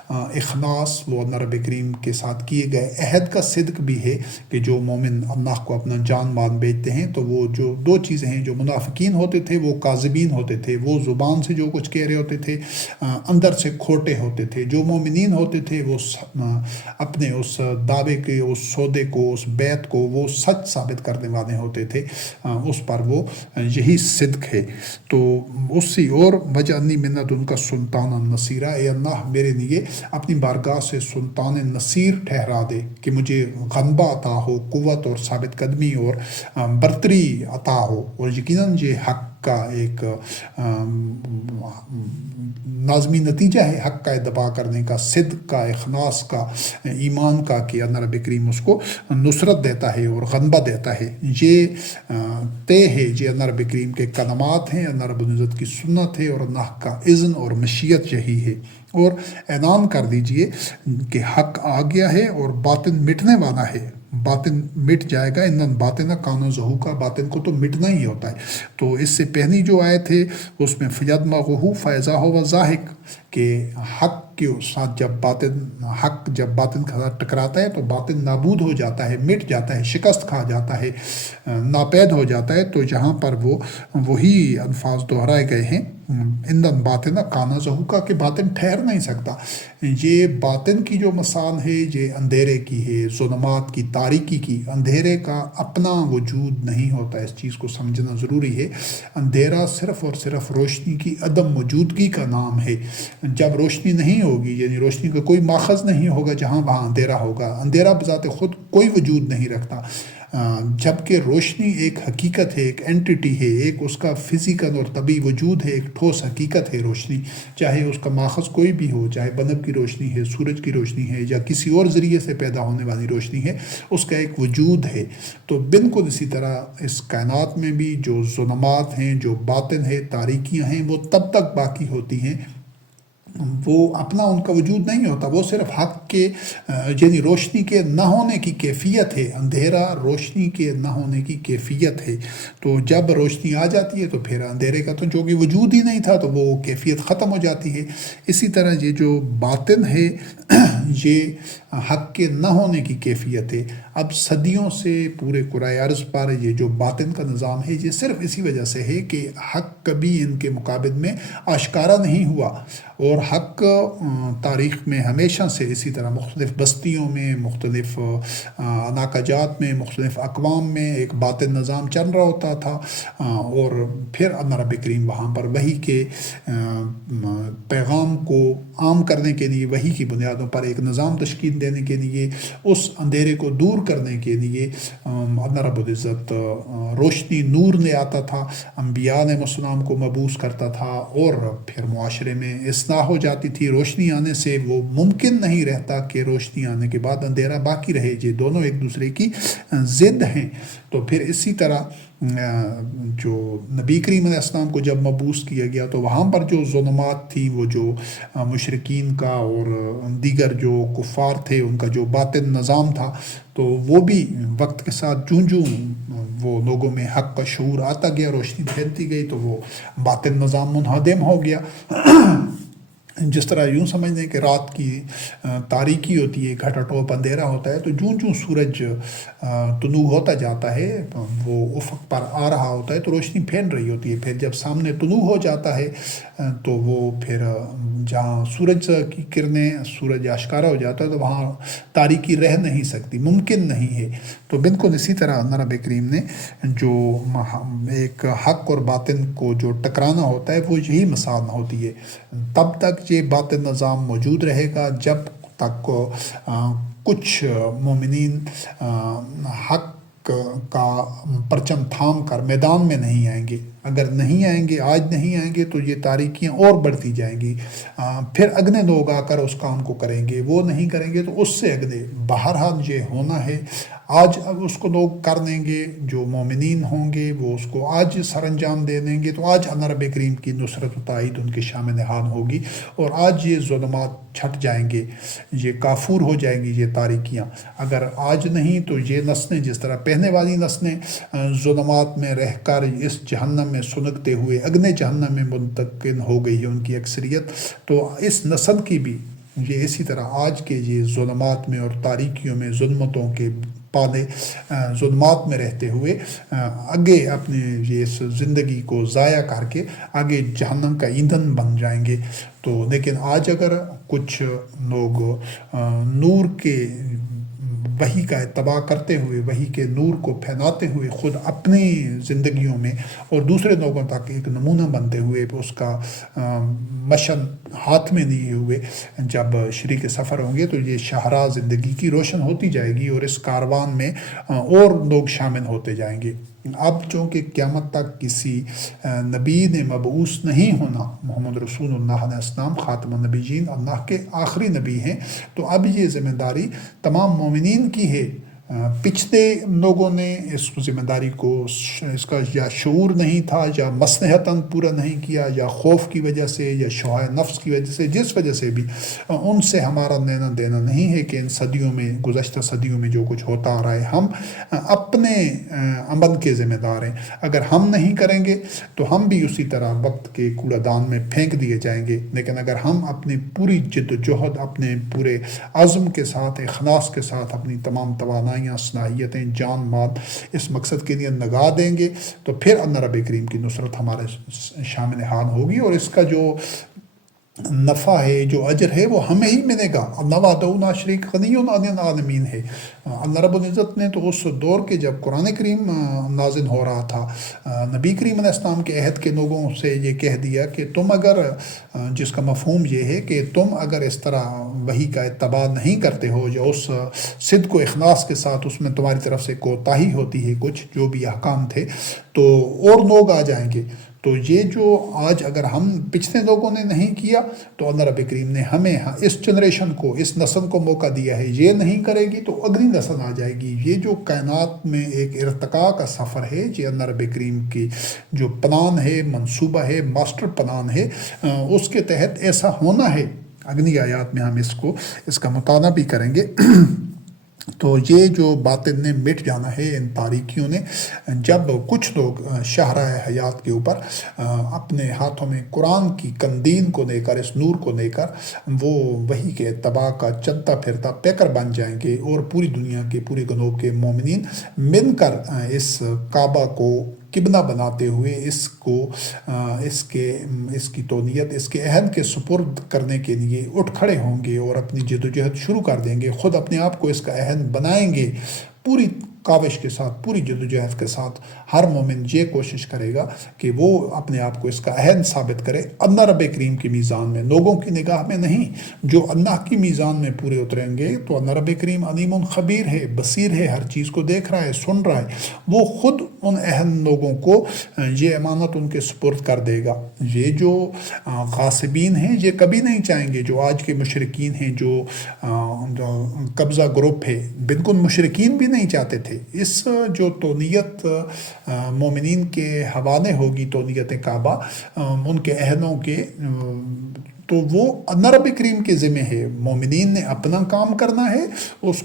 اخلاص، وہ اللہ رب کریم کے ساتھ کیے گئے عہد کا صدق بھی ہے، کہ جو مومن اللہ کو اپنا جان مال بیچتے ہیں، تو وہ جو دو چیزیں ہیں، جو منافقین ہوتے تھے وہ کاذبین ہوتے تھے، وہ زبان سے جو کچھ کہہ رہے ہوتے تھے اندر سے کھوٹے ہوتے تھے، جو مومنین ہوتے تھے وہ اپنے اس دعوے کے، اس سودے کو، اس بیعت کو وہ سچ ثابت کرنے والے ہوتے تھے، اس پر وہ یہی صدق ہے۔ تو اسی اور وجعلنی من لدنک سلطانا نصیرا، اے اللہ میرے لیے اپنی بارگاہ سے سلطان نصیر ٹھہرا دے، کہ مجھے غلبہ عطا ہو، قوت اور ثابت قدمی اور برتری عطا ہو، اور یقیناً یہ حق کا ایک لازمی نتیجہ ہے، حق کا اتباع کرنے کا، صدق کا، اخلاص کا، ایمان کا، کہ اللہ رب کریم اس کو نصرت دیتا ہے اور غلبہ دیتا ہے۔ یہ طے ہے، یہ اللہ رب کریم کے کلمات ہیں، اللہ رب العزت کی سنت ہے، اور اللہ کا اذن اور مشیت یہی ہے۔ اور اعلان کر دیجئے کہ حق آ گیا ہے اور باطن مٹنے والا ہے، باطن مٹ جائے گا، ان باطن کان زہوقا، باطن کو تو مٹنا ہی ہوتا ہے۔ تو اس سے پہلی جو آیت ہے اس میں فیدمغہ فاذا هو زاہق، کہ حق کے ساتھ جب باطن کے ساتھ ٹکراتا ہے تو باطن نابود ہو جاتا ہے، مٹ جاتا ہے، شکست کھا جاتا ہے، ناپید ہو جاتا ہے۔ تو جہاں پر وہ وہی الفاظ دہرائے گئے ہیں ایندھن باطن کانا ظہوکا کہ باطن ٹھہر نہیں سکتا. یہ باطن کی جو مثال ہے یہ اندھیرے کی ہے، ظلمات کی، تاریکی کی. اندھیرے کا اپنا وجود نہیں ہوتا، اس چیز کو سمجھنا ضروری ہے. اندھیرا صرف اور صرف روشنی کی عدم موجودگی کا نام ہے. جب روشنی نہیں ہوگی، یعنی روشنی کا کوئی ماخذ نہیں ہوگا جہاں وہاں اندھیرا ہوگا. اندھیرا بذات خود کوئی وجود نہیں رکھتا، جبکہ روشنی ایک حقیقت ہے، ایک اینٹیٹی ہے، ایک اس کا فزیکل اور طبعی وجود ہے، ایک ٹھوس حقیقت ہے روشنی. چاہے اس کا ماخذ کوئی بھی ہو، چاہے بلب کی روشنی ہے، سورج کی روشنی ہے، یا کسی اور ذریعے سے پیدا ہونے والی روشنی ہے، اس کا ایک وجود ہے. تو بالکل اسی طرح اس کائنات میں بھی جو ظلمات ہیں، جو باطن ہے، تاریکیاں ہیں، وہ تب تک باقی ہوتی ہیں، وہ اپنا ان کا وجود نہیں ہوتا. وہ صرف حق کے یعنی روشنی کے نہ ہونے کی کیفیت ہے. اندھیرا روشنی کے نہ ہونے کی کیفیت ہے. تو جب روشنی آ جاتی ہے تو پھر اندھیرے کا تو جو کہ وجود ہی نہیں تھا تو وہ کیفیت ختم ہو جاتی ہے. اسی طرح یہ جو باطن ہے یہ حق کے نہ ہونے کی کیفیت ہے. اب صدیوں سے پورے کرۂ ارض پر یہ جو باطن کا نظام ہے یہ صرف اسی وجہ سے ہے کہ حق کبھی ان کے مقابل میں آشکارا نہیں ہوا. اور حق تاریخ میں ہمیشہ سے اسی طرح مختلف بستیوں میں، مختلف علاقہ جات میں، مختلف اقوام میں ایک باطن نظام چل رہا ہوتا تھا. اور پھر اللہ رب کریم وہاں پر وحی کے پیغام کو عام کرنے کے لیے، وحی کی بنیادوں پر ایک نظام تشکیل دینے کے لیے، اس اندھیرے کو دور کرنے کے لیے اللہ رب العزت روشنی، نور لے آتا تھا، انبیاء علیہ السلام کو مبعوث کرتا تھا، اور پھر معاشرے میں اصلاح ہو جاتی تھی. روشنی آنے سے وہ ممکن نہیں رہتا کہ روشنی آنے کے بعد اندھیرا باقی رہے. یہ دونوں ایک دوسرے کی ضد ہیں. تو پھر اسی طرح جو نبی کریم علیہ السلام کو جب مبعوث کیا گیا تو وہاں پر جو ظلمات تھی، وہ جو مشرکین کا اور دیگر جو کفار تھے ان کا جو باطن نظام تھا، تو وہ بھی وقت کے ساتھ جوں جوں وہ لوگوں میں حق کا شعور آتا گیا، روشنی پھیلتی گئی، تو وہ باطن نظام منہدم ہو گیا. جس طرح یوں سمجھ لیں کہ رات کی تاریکی ہوتی ہے، گھٹا ٹوپ اندھیرا ہوتا ہے، تو جوں جوں سورج طلوع ہوتا جاتا ہے، وہ افق پر آ رہا ہوتا ہے تو روشنی پھیل رہی ہوتی ہے. پھر جب سامنے طلوع ہو جاتا ہے تو وہ پھر جہاں سورج کی کرنیں، سورج آشکارا ہو جاتا ہے تو وہاں تاریکی رہ نہیں سکتی، ممکن نہیں ہے. تو بالکل اسی طرح اللہ رب کریم نے جو ایک حق اور باطن کو جو ٹکرانا ہوتا ہے وہ یہی مثال ہوتی ہے. تب تک یہ باطن نظام موجود رہے گا جب تک کچھ مومنین حق کا پرچم تھام کر میدان میں نہیں آئیں گے. اگر نہیں آئیں گے، آج نہیں آئیں گے، تو یہ تاریکیاں اور بڑھتی جائیں گی. پھر اگلے لوگ آ کر اس کام کو کریں گے، وہ نہیں کریں گے تو اس سے اگلے. بہرحال یہ ہونا ہے. آج اب اس کو لوگ کر دیں گے، جو مومنین ہوں گے وہ اس کو آج سر انجام دے دیں گے، تو آج اللہ رب کریم کی نصرت و تائید ان کے شامل نہاد ہوگی، اور آج یہ ظلمات چھٹ جائیں گے، یہ کافور ہو جائیں گی یہ تاریکیاں. اگر آج نہیں تو یہ نسلیں، جس طرح پہلے والی نسلیں ظلمات میں رہ کر اس جہنم میں سنکتے ہوئے اگلے جہنم میں منتقل ہو گئی ہے ان کی اکثریت، تو اس نسل کی بھی یہ اسی طرح آج کے یہ ظلمات میں اور تاریکیوں میں، ظلمتوں کے پالے ظلمات میں رہتے ہوئے آگے اپنے یہ زندگی کو ضائع کر کے آگے جہنم کا ایندھن بن جائیں گے. تو لیکن آج اگر کچھ لوگ نور کے وحی کا اتباع کرتے ہوئے، وحی کے نور کو پھیلاتے ہوئے، خود اپنی زندگیوں میں اور دوسرے لوگوں تک ایک نمونہ بنتے ہوئے، اس کا مشن ہاتھ میں لیے ہوئے جب شریک سفر ہوں گے، تو یہ شاہراہ زندگی کی روشن ہوتی جائے گی، اور اس کاروان میں اور لوگ شامل ہوتے جائیں گے. اب چونکہ قیامت تک کسی نبی نے مبعوث نہیں ہونا، محمد رسول اللہ علیہ السلام خاتم النبیین، اللہ کے آخری نبی ہیں، تو اب یہ ذمہ داری تمام مومنین کی ہے. پچھلے لوگوں نے اس ذمہ داری کو، اس کا یا شعور نہیں تھا، یا مصلحتاً پورا نہیں کیا، یا خوف کی وجہ سے، یا شوہائے نفس کی وجہ سے، جس وجہ سے بھی ان سے ہمارا لینا دینا نہیں ہے کہ ان صدیوں میں، گزشتہ صدیوں میں جو کچھ ہوتا آ رہا ہے، ہم اپنے عمل کے ذمہ دار ہیں. اگر ہم نہیں کریں گے تو ہم بھی اسی طرح وقت کے کوڑا دان میں پھینک دیے جائیں گے. لیکن اگر ہم اپنی پوری جد و جہد، اپنے پورے عزم کے ساتھ، اخلاص کے ساتھ، اپنی تمام توانائی توانائیاں، صلاحیتیں، جان مال اس مقصد کے لیے لگا دیں گے تو پھر اللہ رب کریم کی نصرت ہمارے شامل حال ہوگی، اور اس کا جو نفع ہے، جو اجر ہے، وہ ہمیں ہی ملے گا۔ اللہ وحدہ شریک غنی عن العالمین ہے۔ اللہ رب العزت نے تو اس دور کے جب قرآن کریم نازل ہو رہا تھا، نبی کریم علیہ السلام کے عہد کے لوگوں سے یہ کہہ دیا کہ تم اگر، جس کا مفہوم یہ ہے کہ تم اگر اس طرح وحی کا اتباع نہیں کرتے ہو، جو اس صدق و اخلاص کے ساتھ اس میں تمہاری طرف سے کوتاہی ہوتی ہے، کچھ جو بھی احکام تھے، تو اور لوگ آ جائیں گے۔ تو یہ جو آج اگر ہم پچھلے لوگوں نے نہیں کیا تو اللہ رب کریم نے ہمیں اس جنریشن کو، اس نسل کو موقع دیا ہے، یہ نہیں کرے گی تو اگلی نسل آ جائے گی۔ یہ جو کائنات میں ایک ارتقاء کا سفر ہے، یہ اللہ رب کریم کی جو پلان ہے، منصوبہ ہے، ماسٹر پلان ہے، اس کے تحت ایسا ہونا ہے۔ اگلی آیات میں ہم اس کا مطالعہ بھی کریں گے۔ تو یہ جو باتیں نے مٹ جانا ہے ان تاریکیوں نے، جب کچھ لوگ شاہراہ حیات کے اوپر اپنے ہاتھوں میں قرآن کی قندیل کو لے کر، اس نور کو لے کر وہ وحی کے اتباع کا چلتا پھرتا پیکر بن جائیں گے، اور پوری دنیا کے، پوری گلوب کے مومنین مل کر اس کعبہ کو قبلہ بناتے ہوئے اس کی تولیت، اس کے عہد کے سپرد کرنے کے لیے اٹھ کھڑے ہوں گے اور اپنی جدوجہد شروع کر دیں گے، خود اپنے آپ کو اس کا عہد بنائیں گے۔ پوری کاوش کے ساتھ، پوری جدوجہد کے ساتھ ہر مومن یہ کوشش کرے گا کہ وہ اپنے آپ کو اس کا عہد ثابت کرے، اللہ رب کریم کی میزان میں، لوگوں کی نگاہ میں نہیں۔ جو اللہ کی میزان میں پورے اتریں گے تو اللہ رب کریم علیم خبیر ہے، بصیر ہے، ہر چیز کو دیکھ رہا ہے، سن رہا ہے، وہ خود ان اہم لوگوں کو یہ امانت ان کے سپرد کر دے گا۔ یہ جو غاصبین ہیں یہ کبھی نہیں چاہیں گے، جو آج کے مشرکین ہیں، جو قبضہ گروپ ہے، بالکل مشرکین بھی نہیں چاہتے تھے۔ اس جو تولیت مومنین کے حوالے ہوگی، تولیت کعبہ، ان کے عہدوں کے، تو وہ اللہ رب کریم کے ذمہ ہے۔ مومنین نے اپنا کام کرنا ہے، اس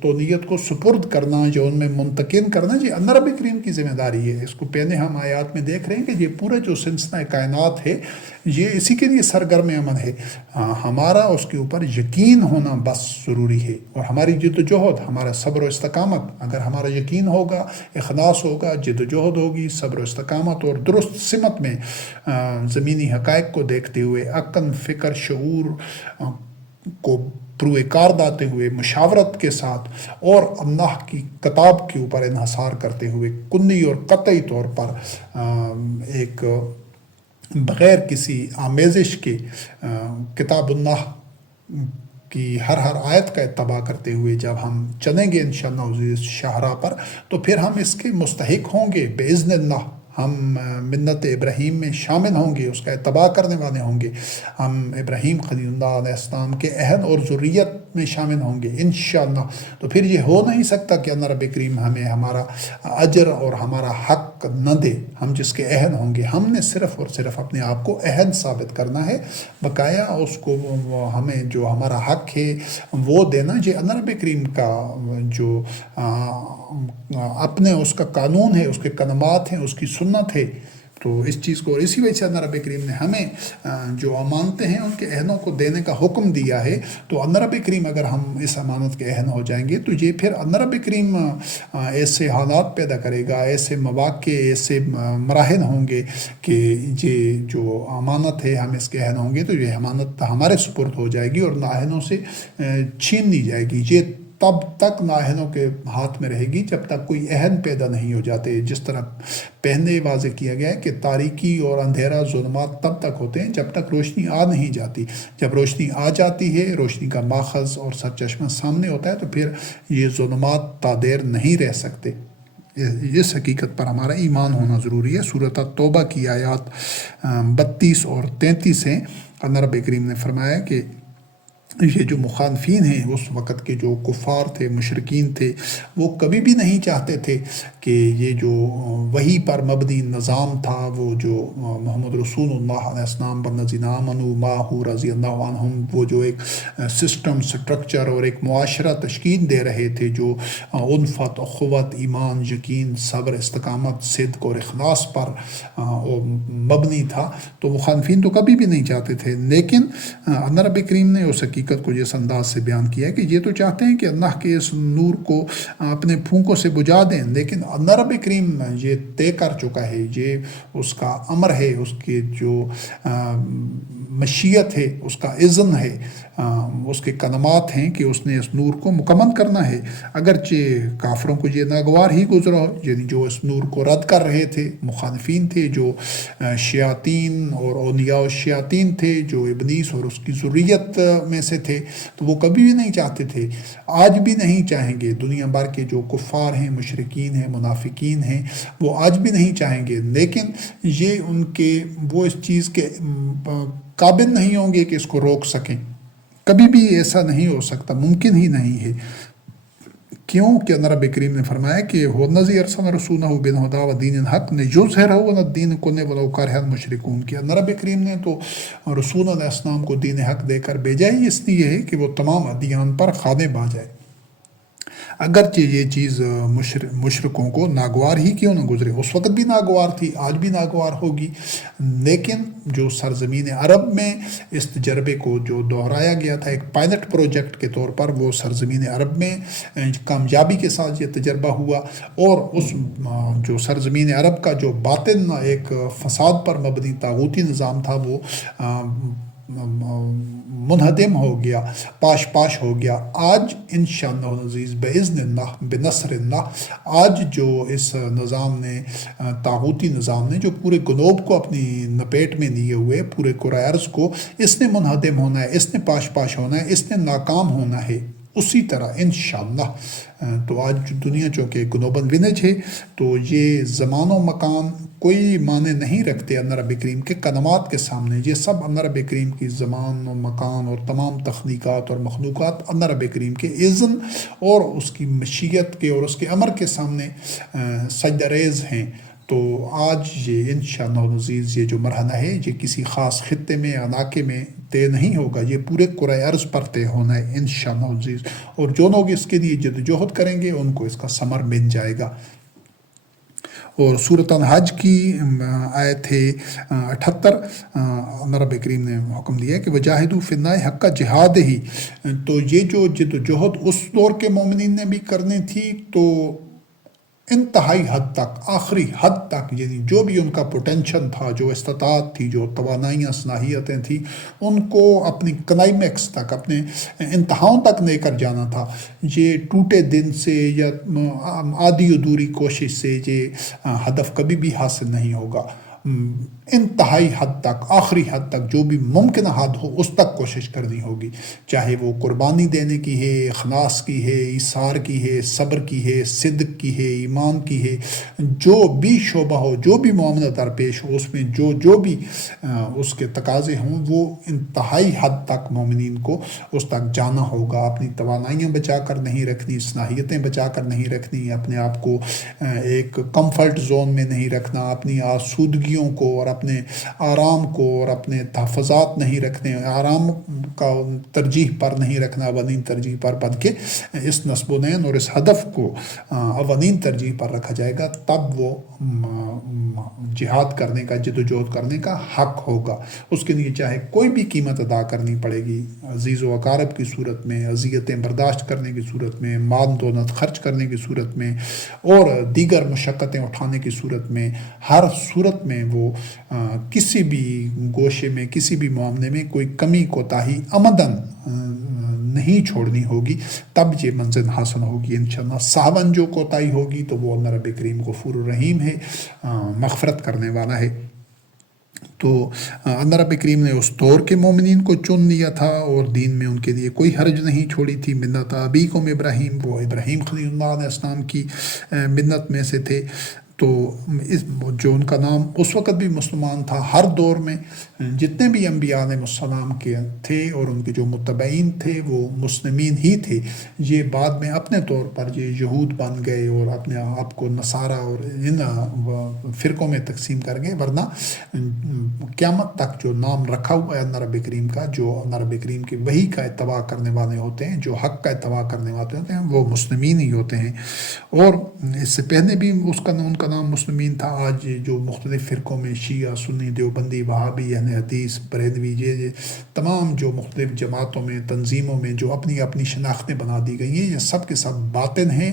تولیت کو سپرد کرنا، جو ان میں منتقل کرنا، یہ اللہ رب کریم کی ذمہ داری ہے۔ اس کو پہلے ہم آیات میں دیکھ رہے ہیں کہ یہ پورا جو سلسلہ کائنات ہے یہ اسی کے لیے سرگرم عمل ہے۔ ہمارا اس کے اوپر یقین ہونا بس ضروری ہے، اور ہماری جد و جہد، ہمارا صبر و استقامت، اگر ہمارا یقین ہوگا، اخلاص ہوگا، جد و جہد ہوگی، صبر و استقامت، اور درست سمت میں زمینی حقائق کو دیکھتے ہوئے، عقل، فکر، شعور کو پروئے کار داتے ہوئے، مشاورت کے ساتھ، اور اللہ کی کتاب کے اوپر انحصار کرتے ہوئے، کلی اور قطعی طور پر ایک بغیر کسی آمیزش کے کتاب اللہ کی ہر آیت کا اتباع کرتے ہوئے جب ہم چلیں گے انشاءاللہ اس شاہراہ پر، تو پھر ہم اس کے مستحق ہوں گے باذن اللہ۔ ہم ملت ابراہیم میں شامل ہوں گے، اس کا اتباع کرنے والے ہوں گے، ہم ابراہیم خلیل اللہ علیہ السلام کے اہل اور ذریت میں شامل ہوں گے انشاءاللہ۔ تو پھر یہ ہو نہیں سکتا کہ اللہ رب کریم ہمیں ہمارا اجر اور ہمارا حق نہ دے، ہم جس کے اہل ہوں گے۔ ہم نے صرف اور صرف اپنے آپ کو اہل ثابت کرنا ہے، بقایا اس کو ہمیں جو ہمارا حق ہے وہ دینا۔ یہ اللہ رب کریم کا جو اپنے اس کا قانون ہے، اس کے کلمات ہیں، اس کی سنت ہے۔ تو اس چیز کو، اور اسی وجہ سے اللہ رب کریم نے ہمیں جو امانتیں ہیں ان کے اہلوں کو دینے کا حکم دیا ہے۔ تو اللہ رب کریم اگر ہم اس امانت کے اہل ہو جائیں گے تو یہ پھر اللہ رب کریم ایسے حالات پیدا کرے گا، ایسے مواقع، ایسے مراحل ہوں گے کہ یہ جو امانت ہے ہم اس کے اہل ہوں گے تو یہ امانت ہمارے سپرد ہو جائے گی اور نااہلوں سے چھین لی جائے گی۔ یہ تب تک نااہلوں کے ہاتھ میں رہے گی جب تک کوئی اہل پیدا نہیں ہو جاتے۔ جس طرح پہلے واضح کیا گیا ہے کہ تاریکی اور اندھیرا، ظلمات تب تک ہوتے ہیں جب تک روشنی آ نہیں جاتی۔ جب روشنی آ جاتی ہے، روشنی کا ماخذ اور سرچشمہ سامنے ہوتا ہے، تو پھر یہ ظلمات تادیر نہیں رہ سکتے۔ اس حقیقت پر ہمارا ایمان ہونا ضروری ہے۔ سورۃ توبہ کی آیات 32 اور 33 ہیں۔ اللہ رب کریم نے فرمایا کہ یہ جو مخالفین ہیں اس وقت کے جو کفار تھے، مشرکین تھے، وہ کبھی بھی نہیں چاہتے تھے کہ یہ جو وحی پر مبنی نظام تھا، وہ جو محمد رسول اللہ علیہ السلام والذین آمنوا معہ رضی اللہ عنہم، وہ جو ایک سسٹم، سٹرکچر اور ایک معاشرہ تشکیل دے رہے تھے جو الفت، اخوت، ایمان، یقین، صبر، استقامت، صدق اور اخلاص پر مبنی تھا، تو مخالفین تو کبھی بھی نہیں چاہتے تھے۔ لیکن اللہ رب کریم نے اس حقیقت حقیقت کو جس انداز سے بیان کیا ہے کہ یہ تو چاہتے ہیں کہ اللہ کے اس نور کو اپنے پھونکوں سے بجھا دیں، لیکن اللہ رب کریم یہ طے کر چکا ہے، یہ اس کا امر ہے، اس کی جو مشیت ہے، اس کا اذن ہے، اس کے کلمات ہیں کہ اس نے اس نور کو مکمل کرنا ہے۔ اگرچہ کافروں کو یہ ناگوار ہی گزرا، یعنی جو اس نور کو رد کر رہے تھے، مخالفین تھے، جو شیاطین اور اولیاء الشیاطین تھے، جو ابلیس اور اس کی ذریت میں سے تھے، تو وہ کبھی بھی نہیں چاہتے تھے، آج بھی نہیں چاہیں گے۔ دنیا بھر کے جو کفار ہیں، مشرکین ہیں، منافقین ہیں، وہ آج بھی نہیں چاہیں گے، لیکن یہ ان کے وہ اس چیز کے قابل نہیں ہوں گے کہ اس کو روک سکیں۔ کبھی بھی ایسا نہیں ہو سکتا، ممکن ہی نہیں ہے۔ کیوں کہ اللہ رب کریم نے فرمایا کہ هو الذی ارسل رسولہ بالہدی ودین الحق لیظہرہ علی الدین کلہ ولو کرہ المشرکون، کہ اللہ رب کریم نے تو رسول علیہ السلام کو دین حق دے کر بھیجا ہی اس لیے ہے کہ وہ تمام ادیان پر غالب آ جائے۔ اگرچہ یہ چیز مشرکوں کو ناگوار ہی کیوں نہ گزرے، اس وقت بھی ناگوار تھی، آج بھی ناگوار ہوگی، لیکن جو سرزمین عرب میں اس تجربے کو جو دہرایا گیا تھا ایک پائلٹ پروجیکٹ کے طور پر، وہ سرزمین عرب میں کامیابی کے ساتھ یہ تجربہ ہوا، اور اس جو سرزمین عرب کا جو باطن ایک فساد پر مبنی طاغوتی نظام تھا، وہ منہدم ہو گیا، پاش پاش ہو گیا۔ آج انشاءاللہ العزیز باذن اللہ بنصر اللہ، آج جو اس نظام نے، طاغوتی نظام نے جو پورے گلوب کو اپنی لپیٹ میں لیے ہوئے، پورے کرۂ ارض کو، اس نے منہدم ہونا ہے، اس نے پاش پاش ہونا ہے، اس نے ناکام ہونا ہے اسی طرح انشاءاللہ۔ تو آج دنیا چونکہ گلوبل ولیج ہے، تو یہ زمان و مکان کوئی معنی نہیں رکھتے اللہ رب کریم کے کلمات کے سامنے۔ یہ سب اللہ رب کریم کی زمان و مکان اور تمام تخلیقات اور مخلوقات اللہ رب کریم کے اذن اور اس کی مشیت کے اور اس کے امر کے سامنے سجدہ ریز ہیں۔ تو آج یہ انشاءاللہ العزیز یہ جو مرحلہ ہے، یہ کسی خاص خطے میں، علاقے میں طے نہیں ہوگا، یہ پورے کرۂ ارض پر طے ہونا ہے انشاءاللہ العزیز، اور جو لوگ اس کے لیے جدوجہد کریں گے ان کو اس کا ثمر مل جائے گا۔ اور سورۃ الحج کی آیت ہے 78، اللہ رب کریم نے حکم دیا کہ وجاہدوا فی اللہ حق جہادہ، تو یہ جو جدوجہد اس دور کے مومنین نے بھی کرنی تھی، تو انتہائی حد تک، آخری حد تک، یعنی جو بھی ان کا پوٹینشل تھا، جو استطاعت تھی، جو توانائیاں، صلاحیتیں تھیں، ان کو اپنی کلائمیکس تک، اپنے انتہاؤں تک لے کر جانا تھا۔ یہ ٹوٹے دن سے یا آدھی ادھوری کوشش سے یہ ہدف کبھی بھی حاصل نہیں ہوگا۔ انتہائی حد تک، آخری حد تک، جو بھی ممکن حد ہو اس تک کوشش کرنی ہوگی، چاہے وہ قربانی دینے کی ہے، اخلاص کی ہے، ایثار کی ہے، صبر کی ہے، صدق کی ہے، ایمان کی ہے، جو بھی شعبہ ہو، جو بھی معاملہ درپیش ہو، اس میں جو بھی اس کے تقاضے ہوں، وہ انتہائی حد تک مومنین کو اس تک جانا ہوگا۔ اپنی توانائیاں بچا کر نہیں رکھنی، صلاحیتیں بچا کر نہیں رکھنی، اپنے آپ کو ایک کمفرٹ زون میں نہیں رکھنا، اپنی آسودگی کو اور اپنے آرام کو اور اپنے تحفظات نہیں رکھنے، آرام کا ترجیح پر نہیں رکھنا اولین ترجیح پر، بلکہ اس نصب و نین اور اس ہدف کو اولین ترجیح پر رکھا جائے گا، تب وہ جہاد کرنے کا، جد و جہد کرنے کا حق ہوگا۔ اس کے لیے چاہے کوئی بھی قیمت ادا کرنی پڑے گی، عزیز و اقارب کی صورت میں، اذیتیں برداشت کرنے کی صورت میں، مال دولت خرچ کرنے کی صورت میں، اور دیگر مشقتیں اٹھانے کی صورت میں، ہر صورت میں وہ کسی بھی گوشے میں، کسی بھی معاملے میں کوئی کمی کوتاہی عمدن نہیں چھوڑنی ہوگی، تب یہ منزل حاصل ہوگی انشاءاللہ۔ ساون جو کوتاہی ہوگی تو وہ اللہ رب کریم غفور الرحیم ہے، مغفرت کرنے والا ہے۔ تو اللہ رب کریم نے اس دور کے مومنین کو چن لیا تھا، اور دین میں ان کے لیے کوئی حرج نہیں چھوڑی تھی۔ ملت ابیکم ابراہیم، وہ ابراہیم خلیل اللہ علیہ السلام کی ملت میں سے تھے۔ تو جو ان کا نام اس وقت بھی مسلمان تھا، ہر دور میں جتنے بھی انبیاء علیہ السلام کے تھے اور ان کے جو متبعین تھے وہ مسلمین ہی تھے۔ یہ بعد میں اپنے طور پر یہ یہود بن گئے اور اپنے آپ کو نصارہ اور ان فرقوں میں تقسیم کر گئے، ورنہ قیامت تک جو نام رکھا ہوا ہے اللہ رب کریم کا، جو اللہ رب کریم کی وحی کا اتباع کرنے والے ہوتے ہیں، جو حق کا اتباع کرنے والے ہوتے ہیں، وہ مسلمین ہی ہوتے ہیں۔ اور اس سے پہلے بھی ان کا نام مسلمین تھا۔ آج جو مختلف فرقوں میں شیعہ، سنی، دیوبندی، وہابی، اہل اہل حدیث بریلوی یہ تمام جو مختلف جماعتوں میں تنظیموں میں جو اپنی اپنی شناختیں بنا دی گئی ہیں، یہ سب کے سب باطن ہیں،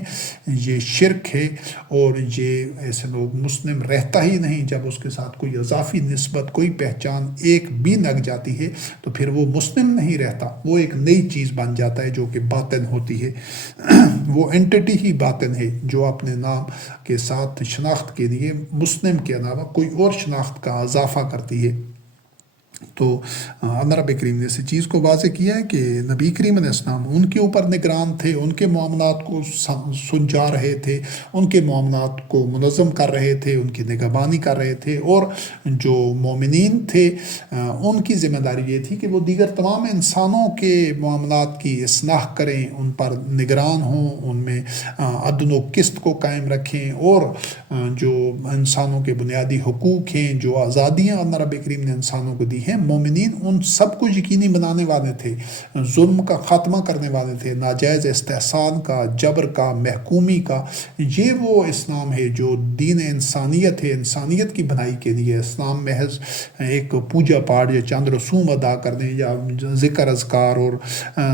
یہ شرک ہے، اور یہ ایسے لوگ مسلم رہتا ہی نہیں جب اس کے ساتھ کوئی اضافی نسبت کوئی پہچان ایک بھی لگ جاتی ہے تو پھر وہ مسلم نہیں رہتا، وہ ایک نئی چیز بن جاتا ہے جو کہ باطن ہوتی ہے وہ اینٹی ہی باطن ہے جو اپنے نام کے ساتھ شناخت کے لیے مسلم کے علاوہ کوئی اور شناخت کا اضافہ کرتی ہے۔ تو اللہ رب کریم نے اسی چیز کو واضح کیا ہے کہ نبی کریم علیہ السلام ان کے اوپر نگران تھے، ان کے معاملات کو سنجا رہے تھے، ان کے معاملات کو منظم کر رہے تھے، ان کی نگہبانی کر رہے تھے، اور جو مومنین تھے ان کی ذمہ داری یہ تھی کہ وہ دیگر تمام انسانوں کے معاملات کی اصلاح کریں، ان پر نگران ہوں، ان میں عدل و قسط کو قائم رکھیں، اور جو انسانوں کے بنیادی حقوق ہیں، جو آزادیاں اللہ رب کریم نے انسانوں کو دی ہیں، مومنین ان سب کو یقینی بنانے والے تھے، ظلم کا خاتمہ کرنے والے تھے، ناجائز استحصال کا، جبر کا، محکومی کا۔ یہ وہ اسلام ہے جو دین انسانیت ہے، انسانیت کی بھلائی کے لیے۔ اسلام محض ایک پوجا پاٹ یا چند رسوم ادا کرنے یا ذکر اذکار اور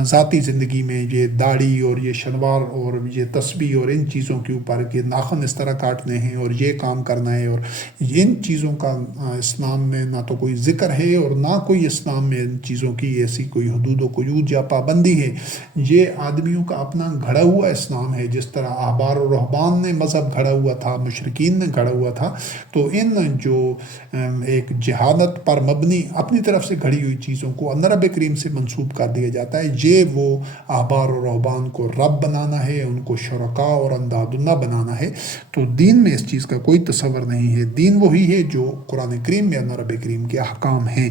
ذاتی زندگی میں یہ داڑھی اور یہ شلوار اور یہ تسبیح اور ان چیزوں کے اوپر کہ ناخن اس طرح کاٹنے ہیں اور یہ کام کرنا ہے، اور ان چیزوں کا اسلام میں نہ تو کوئی ذکر ہے اور نہ کوئی اسلام میں ان چیزوں کی ایسی کوئی حدود و قیود یا پابندی ہے۔ یہ آدمیوں کا اپنا گھڑا ہوا اسلام ہے، جس طرح احبار و رہبان نے مذہب گھڑا ہوا تھا، مشرکین نے گھڑا ہوا تھا، تو ان جو ایک جہالت پر مبنی اپنی طرف سے گھڑی ہوئی چیزوں کو اللہ رب کریم سے منسوب کر دیا جاتا ہے۔ یہ وہ احبار و رہبان کو رب بنانا ہے، ان کو شرکاء اور انداد اللہ بنانا ہے۔ تو دین میں اس چیز کا کوئی تصور نہیں ہے۔ دین وہی ہے جو قرآن کریم میں اللہ رب کریم کے احکام ہیں۔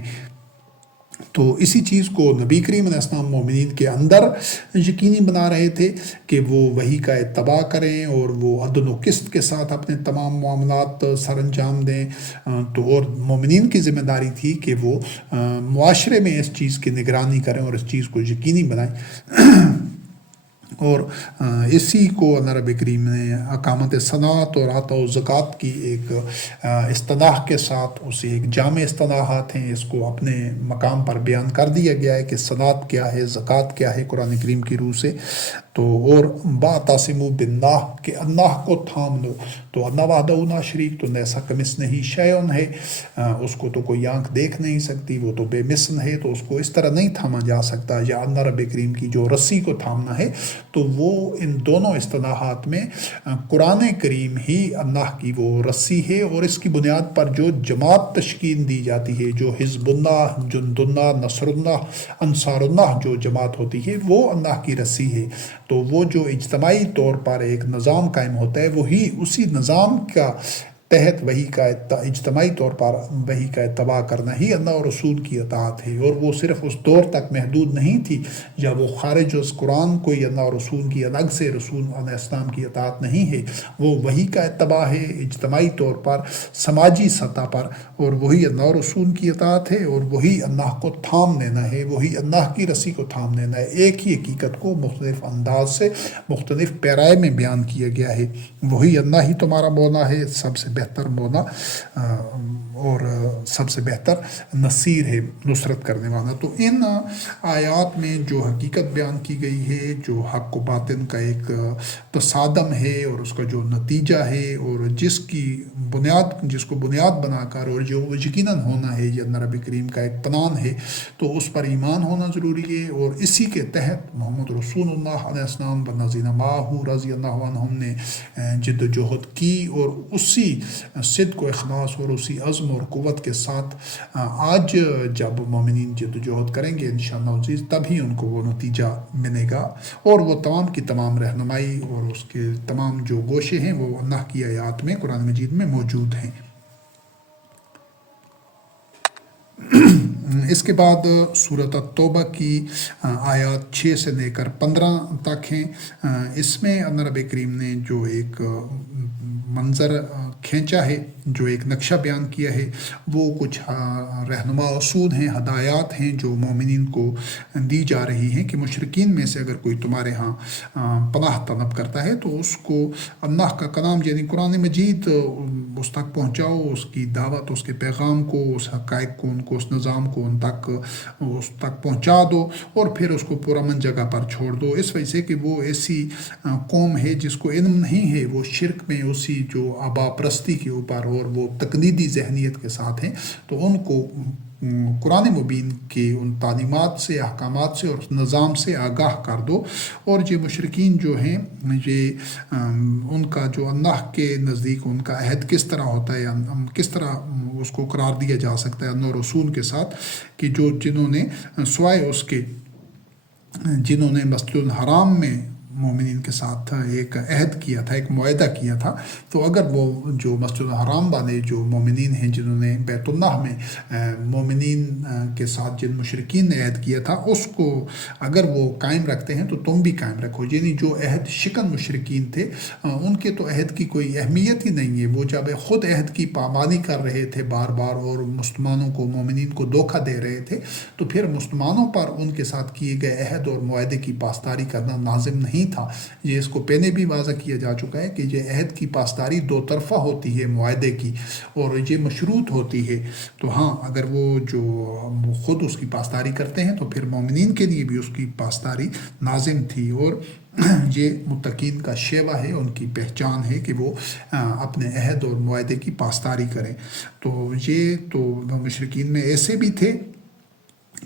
تو اسی چیز کو نبی کریم علیہ السلام مومنین کے اندر یقینی بنا رہے تھے کہ وہ وحی کا اتباع کریں اور وہ عدل و قسط کے ساتھ اپنے تمام معاملات سر انجام دیں۔ تو اور مومنین کی ذمہ داری تھی کہ وہ معاشرے میں اس چیز کی نگرانی کریں اور اس چیز کو یقینی بنائیں۔ اور اسی کو اللہ رب کریم نے اقامت صلاۃ اور عطا و زکوٰۃ کی ایک اصطلاح کے ساتھ، اسے ایک جامع اصطلاحات ہیں، اس کو اپنے مقام پر بیان کر دیا گیا ہے کہ صلاۃ کیا ہے، زکوٰۃ کیا ہے قرآن کریم کی روح سے۔ تو اور واعتصموا باللہ کہ اللہ کو تھام لو، تو اللہ وحدہ لا شریک، تو لیس کمثلہ شیء ہے، اس کو تو کوئی آنکھ دیکھ نہیں سکتی، وہ تو بے مثل ہے، تو اس کو اس طرح نہیں تھاما جا سکتا۔ یا اللہ رب کریم کی جو رسی کو تھامنا ہے، تو وہ ان دونوں اصطلاحات میں قرآن کریم ہی اللہ کی وہ رسی ہے، اور اس کی بنیاد پر جو جماعت تشکیل دی جاتی ہے، جو حزب اللہ، جند اللہ، نصر اللہ، انصار اللہ جو جماعت ہوتی ہے، وہ اللہ کی رسی ہے۔ تو وہ جو اجتماعی طور پر ایک نظام قائم ہوتا ہے، وہی اسی نظام کا تحت وہی کا اجتماعی طور پر وہی کا اتباع کرنا ہی اللہ اور رسول کی اطاعت ہے۔ اور وہ صرف اس دور تک محدود نہیں تھی، یا وہ خارج از قرآن کوئی اللہ اور رسول کی الگ سے رسول علیہ السلام کی اطاعت نہیں ہے، وہ وہی کا اتباع ہے اجتماعی طور پر، سماجی سطح پر، اور وہی اللہ اور رسول کی اطاعت ہے، اور وہی اللہ کو تھام لینا ہے، وہی اللہ کی رسی کو تھام لینا ہے۔ ایک ہی حقیقت کو مختلف انداز سے مختلف پیرائے میں بیان کیا گیا ہے۔ وہی اللہ ہی تمہارا مولا ہے، سب سے بہتر مولا اور سب سے بہتر نصیر ہے، نصرت کرنے والا۔ تو ان آیات میں جو حقیقت بیان کی گئی ہے، جو حق و باطن کا ایک تصادم ہے اور اس کا جو نتیجہ ہے، اور جس کو بنیاد بنا کر اور جو یقیناً ہونا ہے، یہ اللہ رب کریم کا ایک پلان ہے، تو اس پر ایمان ہونا ضروری ہے۔ اور اسی کے تحت محمد رسول اللہ علیہ السلام والذین معہ رضی اللہ عنہم نے جد و جہد کی، اور اسی صدق و اخلاص اور اسی عزم اور قوت کے ساتھ آج جب مومنین جد و جہد کریں گے انشاءاللہ عزیز، تبھی ان کو وہ نتیجہ ملے گا، اور وہ تمام کی تمام رہنمائی اور اس کے تمام جو گوشے ہیں وہ اللہ کی آیات میں قرآن مجید میں موجود ہیں۔ اس کے بعد سورۃ التوبہ کی آیات 6 سے لے کر 15 تک ہیں۔ اس میں اللہ رب کریم نے جو ایک منظر کھینچا ہے، جو ایک نقشہ بیان کیا ہے، وہ کچھ رہنما اصول ہیں، ہدایات ہیں جو مومنین کو دی جا رہی ہیں کہ مشرکین میں سے اگر کوئی تمہارے ہاں پناہ طلب کرتا ہے تو اس کو اللہ کا کلام یعنی قرآن مجید اس تک پہنچاؤ، اس کی دعوت، اس کے پیغام کو، اس حقائق کو، ان کو، اس نظام کو اس تک پہنچا دو، اور پھر اس کو پرامن جگہ پر چھوڑ دو. اس وجہ سے کہ وہ ایسی قوم ہے جس کو علم نہیں ہے، وہ شرک میں، اسی جو آبا پرستی کے اوپر اور وہ تقلیدی ذہنیت کے ساتھ ہیں. تو ان کو قرآن مبین کے ان تعلیمات سے، احکامات سے اور نظام سے آگاہ کر دو. اور یہ مشرکین جو ہیں، یہ ان کا جو اللہ کے نزدیک ان کا عہد کس طرح ہوتا ہے، کس طرح اس کو قرار دیا جا سکتا ہے اللہ و رسول کے ساتھ، کہ جنہوں نے سوائے اس کے، جنہوں نے مسجد الحرام میں مومنین کے ساتھ ایک عہد کیا تھا، ایک معاہدہ کیا تھا، تو اگر وہ جو مسجد الحرام والے جو مومنین ہیں جنہوں نے بیت اللہ میں مومنین کے ساتھ جن مشرکین نے عہد کیا تھا، اس کو اگر وہ قائم رکھتے ہیں تو تم بھی قائم رکھو. یعنی جو عہد شکن مشرکین تھے، ان کے تو عہد کی کوئی اہمیت ہی نہیں ہے. وہ جب خود عہد کی پامالی کر رہے تھے بار بار اور مسلمانوں کو، مومنین کو دھوکہ دے رہے تھے، تو پھر مسلمانوں پر ان کے ساتھ کیے گئے عہد اور معاہدے کی پاسداری کرنا لازم نہیں تھا. یہ اس کو پہلے بھی واضح کیا جا چکا ہے کہ یہ عہد کی پاسداری دو طرفہ ہوتی ہے معاہدے کی، اور یہ مشروط ہوتی ہے. تو ہاں، اگر وہ جو خود اس کی پاسداری کرتے ہیں تو پھر مومنین کے لیے بھی اس کی پاسداری لازم تھی. اور یہ متقین کا شیوہ ہے، ان کی پہچان ہے کہ وہ اپنے عہد اور معاہدے کی پاسداری کریں. تو یہ تو مشرکین میں ایسے بھی تھے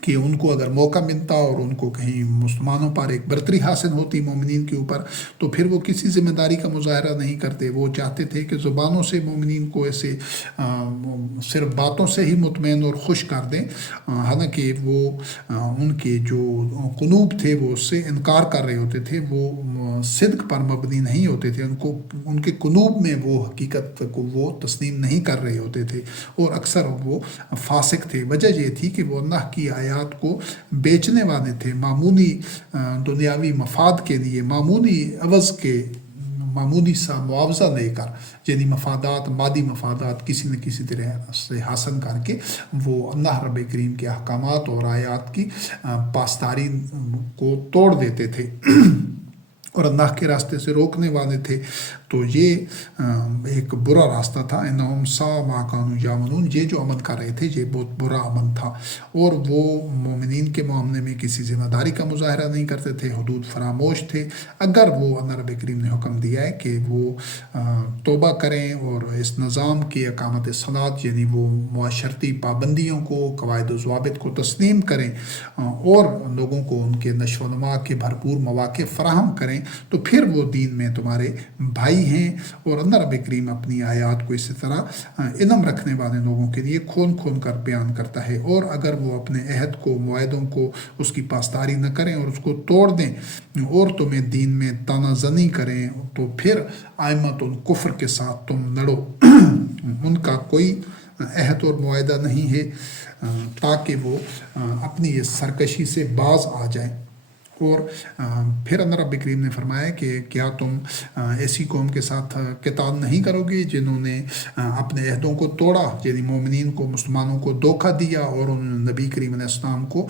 کہ ان کو اگر موقع ملتا اور ان کو کہیں مسلمانوں پر ایک برتری حاصل ہوتی مومنین کے اوپر، تو پھر وہ کسی ذمہ داری کا مظاہرہ نہیں کرتے. وہ چاہتے تھے کہ زبانوں سے مومنین کو ایسے صرف باتوں سے ہی مطمئن اور خوش کر دیں، حالانکہ وہ ان کے جو قلوب تھے وہ اس سے انکار کر رہے ہوتے تھے، وہ صدق پر مبنی نہیں ہوتے تھے. ان کے قلوب میں وہ حقیقت کو وہ تسلیم نہیں کر رہے ہوتے تھے، اور اکثر وہ فاسق تھے. وجہ یہ تھی کہ وہ اللہ کی آیات کو بیچنے والے تھے، معمولی دنیاوی مفاد کے لیے، معمولی عوض کے معمولی سا معاوضہ لے کر، یعنی مفادات، مادی مفادات کسی نہ کسی طرح سے حاصل کر کے وہ اللہ رب کریم کے احکامات اور آیات کی پاسداری کو توڑ دیتے تھے اور اللہ کے راستے سے روکنے والے تھے. تو یہ ایک برا راستہ تھا. انہم ساء ما کانوا یعملون، یہ جو عمل کر رہے تھے یہ بہت برا عمل تھا. اور وہ مومنین کے معاملے میں کسی ذمہ داری کا مظاہرہ نہیں کرتے تھے، حدود فراموش تھے. اگر وہ اللہ رب کریم نے حکم دیا ہے کہ وہ توبہ کریں اور اس نظام کی اقامت صلاۃ، یعنی وہ معاشرتی پابندیوں کو، قواعد و ضوابط کو تسلیم کریں اور لوگوں کو ان کے نشو و نما کے بھرپور مواقع فراہم کریں، تو پھر وہ دین میں تمہارے بھائی ہیں. اور اللہ رب کریم اپنی آیات کو اسی طرح علم رکھنے والے لوگوں کے لیے کھول کھول کر بیان کرتا ہے. اور اگر وہ اپنے عہد کو، معاہدوں کو، اس کی پاسداری نہ کریں اور اس کو توڑ دیں اور تمہیں دین میں تانا زنی کریں، تو پھر ائمۃ الکفر کے ساتھ تم لڑو. ان کا کوئی عہد اور معاہدہ نہیں ہے تاکہ وہ اپنی اس سرکشی سے باز آ جائیں. اور پھر اللہ رب کریم نے فرمایا کہ کیا تم ایسی قوم کے ساتھ قتال نہیں کرو گے جنہوں نے اپنے عہدوں کو توڑا، یعنی مومنین کو، مسلمانوں کو دھوکہ دیا، اور انہوں نے نبی کریم علیہ السلام کو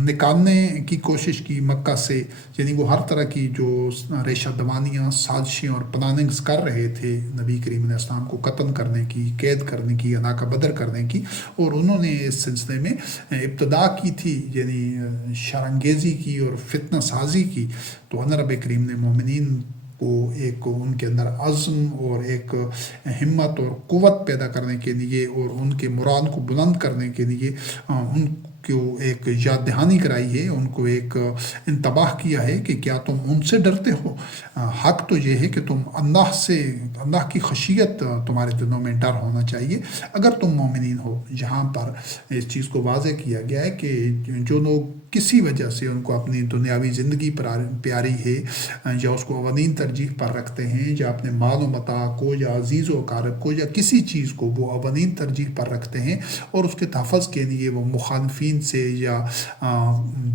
نکالنے کی کوشش کی مکہ سے. یعنی وہ ہر طرح کی جو ریشہ دوانیاں، سازشیں اور پلاننگز کر رہے تھے نبی کریم علیہ السلام کو قتل کرنے کی، قید کرنے کی، علاقہ بدر کرنے کی. اور انہوں نے اس سلسلے میں ابتدا کی تھی، یعنی شرانگیزی کی اور فتنہ سازی کی. تو اللہ رب کریم نے مومنین کو ایک ان کے اندر عزم اور ایک ہمت اور قوت پیدا کرنے کے لیے اور ان کے مراد کو بلند کرنے کے لیے ان کو ایک یاد دہانی کرائی ہے، ان کو ایک انتباہ کیا ہے کہ کیا تم ان سے ڈرتے ہو. حق تو یہ ہے کہ تم اللہ سے، اللہ کی خشیت تمہارے دلوں میں ڈر ہونا چاہیے اگر تم مومنین ہو. یہاں پر اس چیز کو واضح کیا گیا ہے کہ جو لوگ کسی وجہ سے ان کو اپنی دنیاوی زندگی پیاری ہے یا اس کو اولین ترجیح پر رکھتے ہیں، یا اپنے مال و متاع کو یا عزیز و اقارب کو یا کسی چیز کو وہ اولین ترجیح پر رکھتے ہیں، اور اس کے تحفظ کے لیے وہ مخالفین سے یا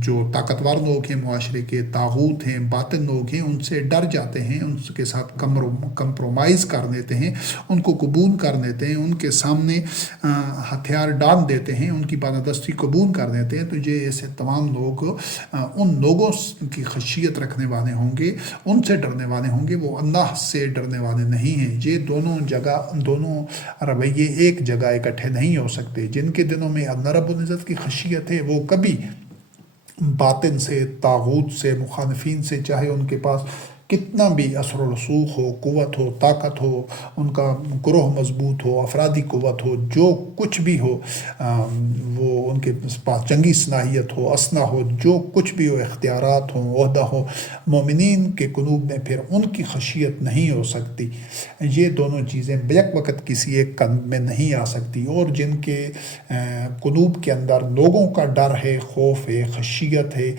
جو طاقتور لوگ ہیں معاشرے کے، طاغوت ہیں، باطل لوگ ہیں، ان سے ڈر جاتے ہیں، ان کے ساتھ کمپرومائز کر دیتے ہیں، ان کو قبول کر دیتے ہیں، ان کے سامنے ہتھیار ڈال دیتے ہیں، ان کی بالادستی قبول کر دیتے ہیں. تو یہ ایسے تمام تمام لوگ ان لوگوں کی خشیت رکھنے والے ہوں گے، ان سے ڈرنے والے ہوں گے، وہ اللہ سے ڈرنے والے نہیں ہیں۔ یہ دونوں رویے ایک جگہ اکٹھے نہیں ہو سکتے۔ جن کے دلوں میں اللہ رب العزت کی خشیت ہے وہ کبھی باطن سے، طاغوت سے، مخالفین سے، چاہے ان کے پاس کتنا بھی اثر و رسوخ ہو، قوت ہو، طاقت ہو، ان کا گروہ مضبوط ہو، افرادی قوت ہو، جو کچھ بھی ہو، وہ ان کے پاس جنگی صلاحیت ہو، اسلحہ ہو، جو کچھ بھی ہو، اختیارات ہوں، عہدہ ہو، مومنین کے قلوب میں پھر ان کی خشیت نہیں ہو سکتی۔ یہ دونوں چیزیں بیک وقت کسی ایک قلب میں نہیں آ سکتی۔ اور جن کے قلوب کے اندر لوگوں کا ڈر ہے، خوف ہے، خشیت ہے،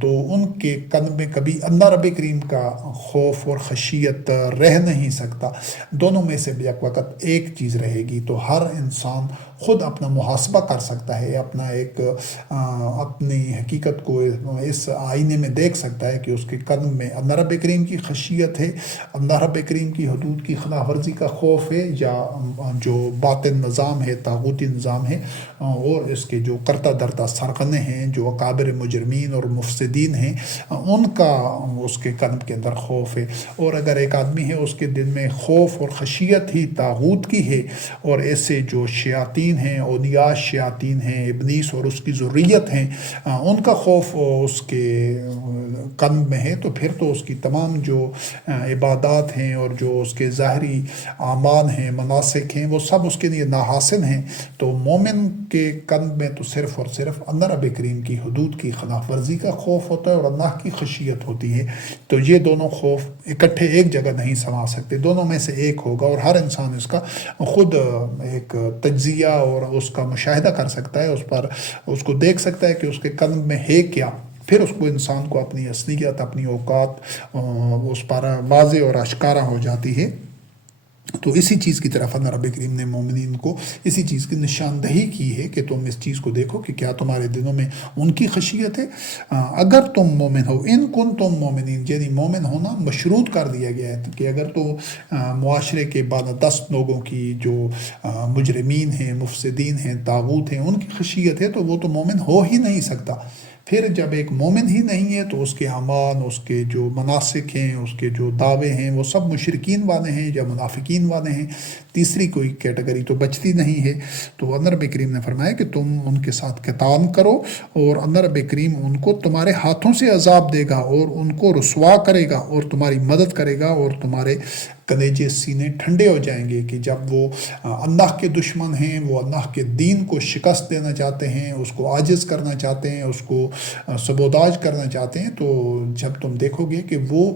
تو ان کے قلب میں کبھی اللہ رب کریم کا خوف اور خشیت رہ نہیں سکتا۔ دونوں میں سے بیک وقت ایک چیز رہے گی۔ تو ہر انسان خود اپنا محاسبہ کر سکتا ہے، اپنی حقیقت کو اس آئینے میں دیکھ سکتا ہے کہ اس کے قلب میں اللہ رب کریم کی خشیت ہے، اللہ رب کریم کی حدود کی خلاف ورزی کا خوف ہے، یا جو باطن نظام ہے، طاغوتی نظام ہے، اور اس کے جو کرتا درتا سرغنے ہیں، جو اکابر مجرمین اور مفسدین ہیں، ان کا اس کے قلب کے اندر خوف ہے۔ اور اگر ایک آدمی ہے اس کے دل میں خوف اور خشیت ہی طاغوت کی ہے، اور ایسے جو شیاطین ہیں، اولیاء شیاطین ہیں، ابلیس اور اس کی ذریت ہیں، ان کا خوف اس کے قلب میں ہے، تو پھر تو اس کی تمام جو عبادات ہیں اور جو اس کے ظاہری اعمال ہیں، مناسک ہیں، وہ سب اس کے لیے ناحاصل ہیں۔ تو مومن کے قلب میں تو صرف اور صرف اللہ رب کریم کی حدود کی خلاف ورزی کا خوف ہوتا ہے اور اللہ کی خشیت ہوتی ہے۔ تو یہ دونوں خوف اکٹھے ایک جگہ نہیں سما سکتے، دونوں میں سے ایک ہوگا، اور ہر انسان اس کا خود ایک تجزیہ اور اس کا مشاہدہ کر سکتا ہے، اس کو دیکھ سکتا ہے کہ اس کے قلب میں ہے کیا۔ پھر اس کو انسان کو اپنی اصلیت، اپنی اوقات اس پر واضح اور آشکارا ہو جاتی ہے۔ تو اسی چیز کی طرف اللہ رب کریم نے مومنین کو اسی چیز کی نشاندہی کی ہے کہ تم اس چیز کو دیکھو کہ کیا تمہارے دلوں میں ان کی خشیت ہے۔ اگر تم مومن ہو، ان کن تم مومنین، یعنی مومن ہونا مشروط کر دیا گیا ہے کہ اگر تو معاشرے کے بالادست لوگوں کی جو مجرمین ہیں، مفسدین ہیں، طاغوت ہیں، ان کی خشیت ہے تو وہ تو مومن ہو ہی نہیں سکتا۔ پھر جب ایک مومن ہی نہیں ہے تو اس کے اعمال، اس کے جو مناسک ہیں، اس کے جو دعوے ہیں، وہ سب مشرکین والے ہیں یا منافقین والے ہیں، تیسری کوئی کیٹیگری تو بچتی نہیں ہے۔ تو اللہ رب کریم نے فرمایا کہ تم ان کے ساتھ قتال کرو، اور اللہ رب کریم ان کو تمہارے ہاتھوں سے عذاب دے گا اور ان کو رسوا کرے گا اور تمہاری مدد کرے گا، اور تمہارے کلیجے سینے ٹھنڈے ہو جائیں گے کہ جب وہ اللہ کے دشمن ہیں، وہ اللہ کے دین کو شکست دینا چاہتے ہیں، اس کو عاجز کرنا چاہتے ہیں، اس کو سبوداج کرنا چاہتے ہیں، تو جب تم دیکھو گے کہ وہ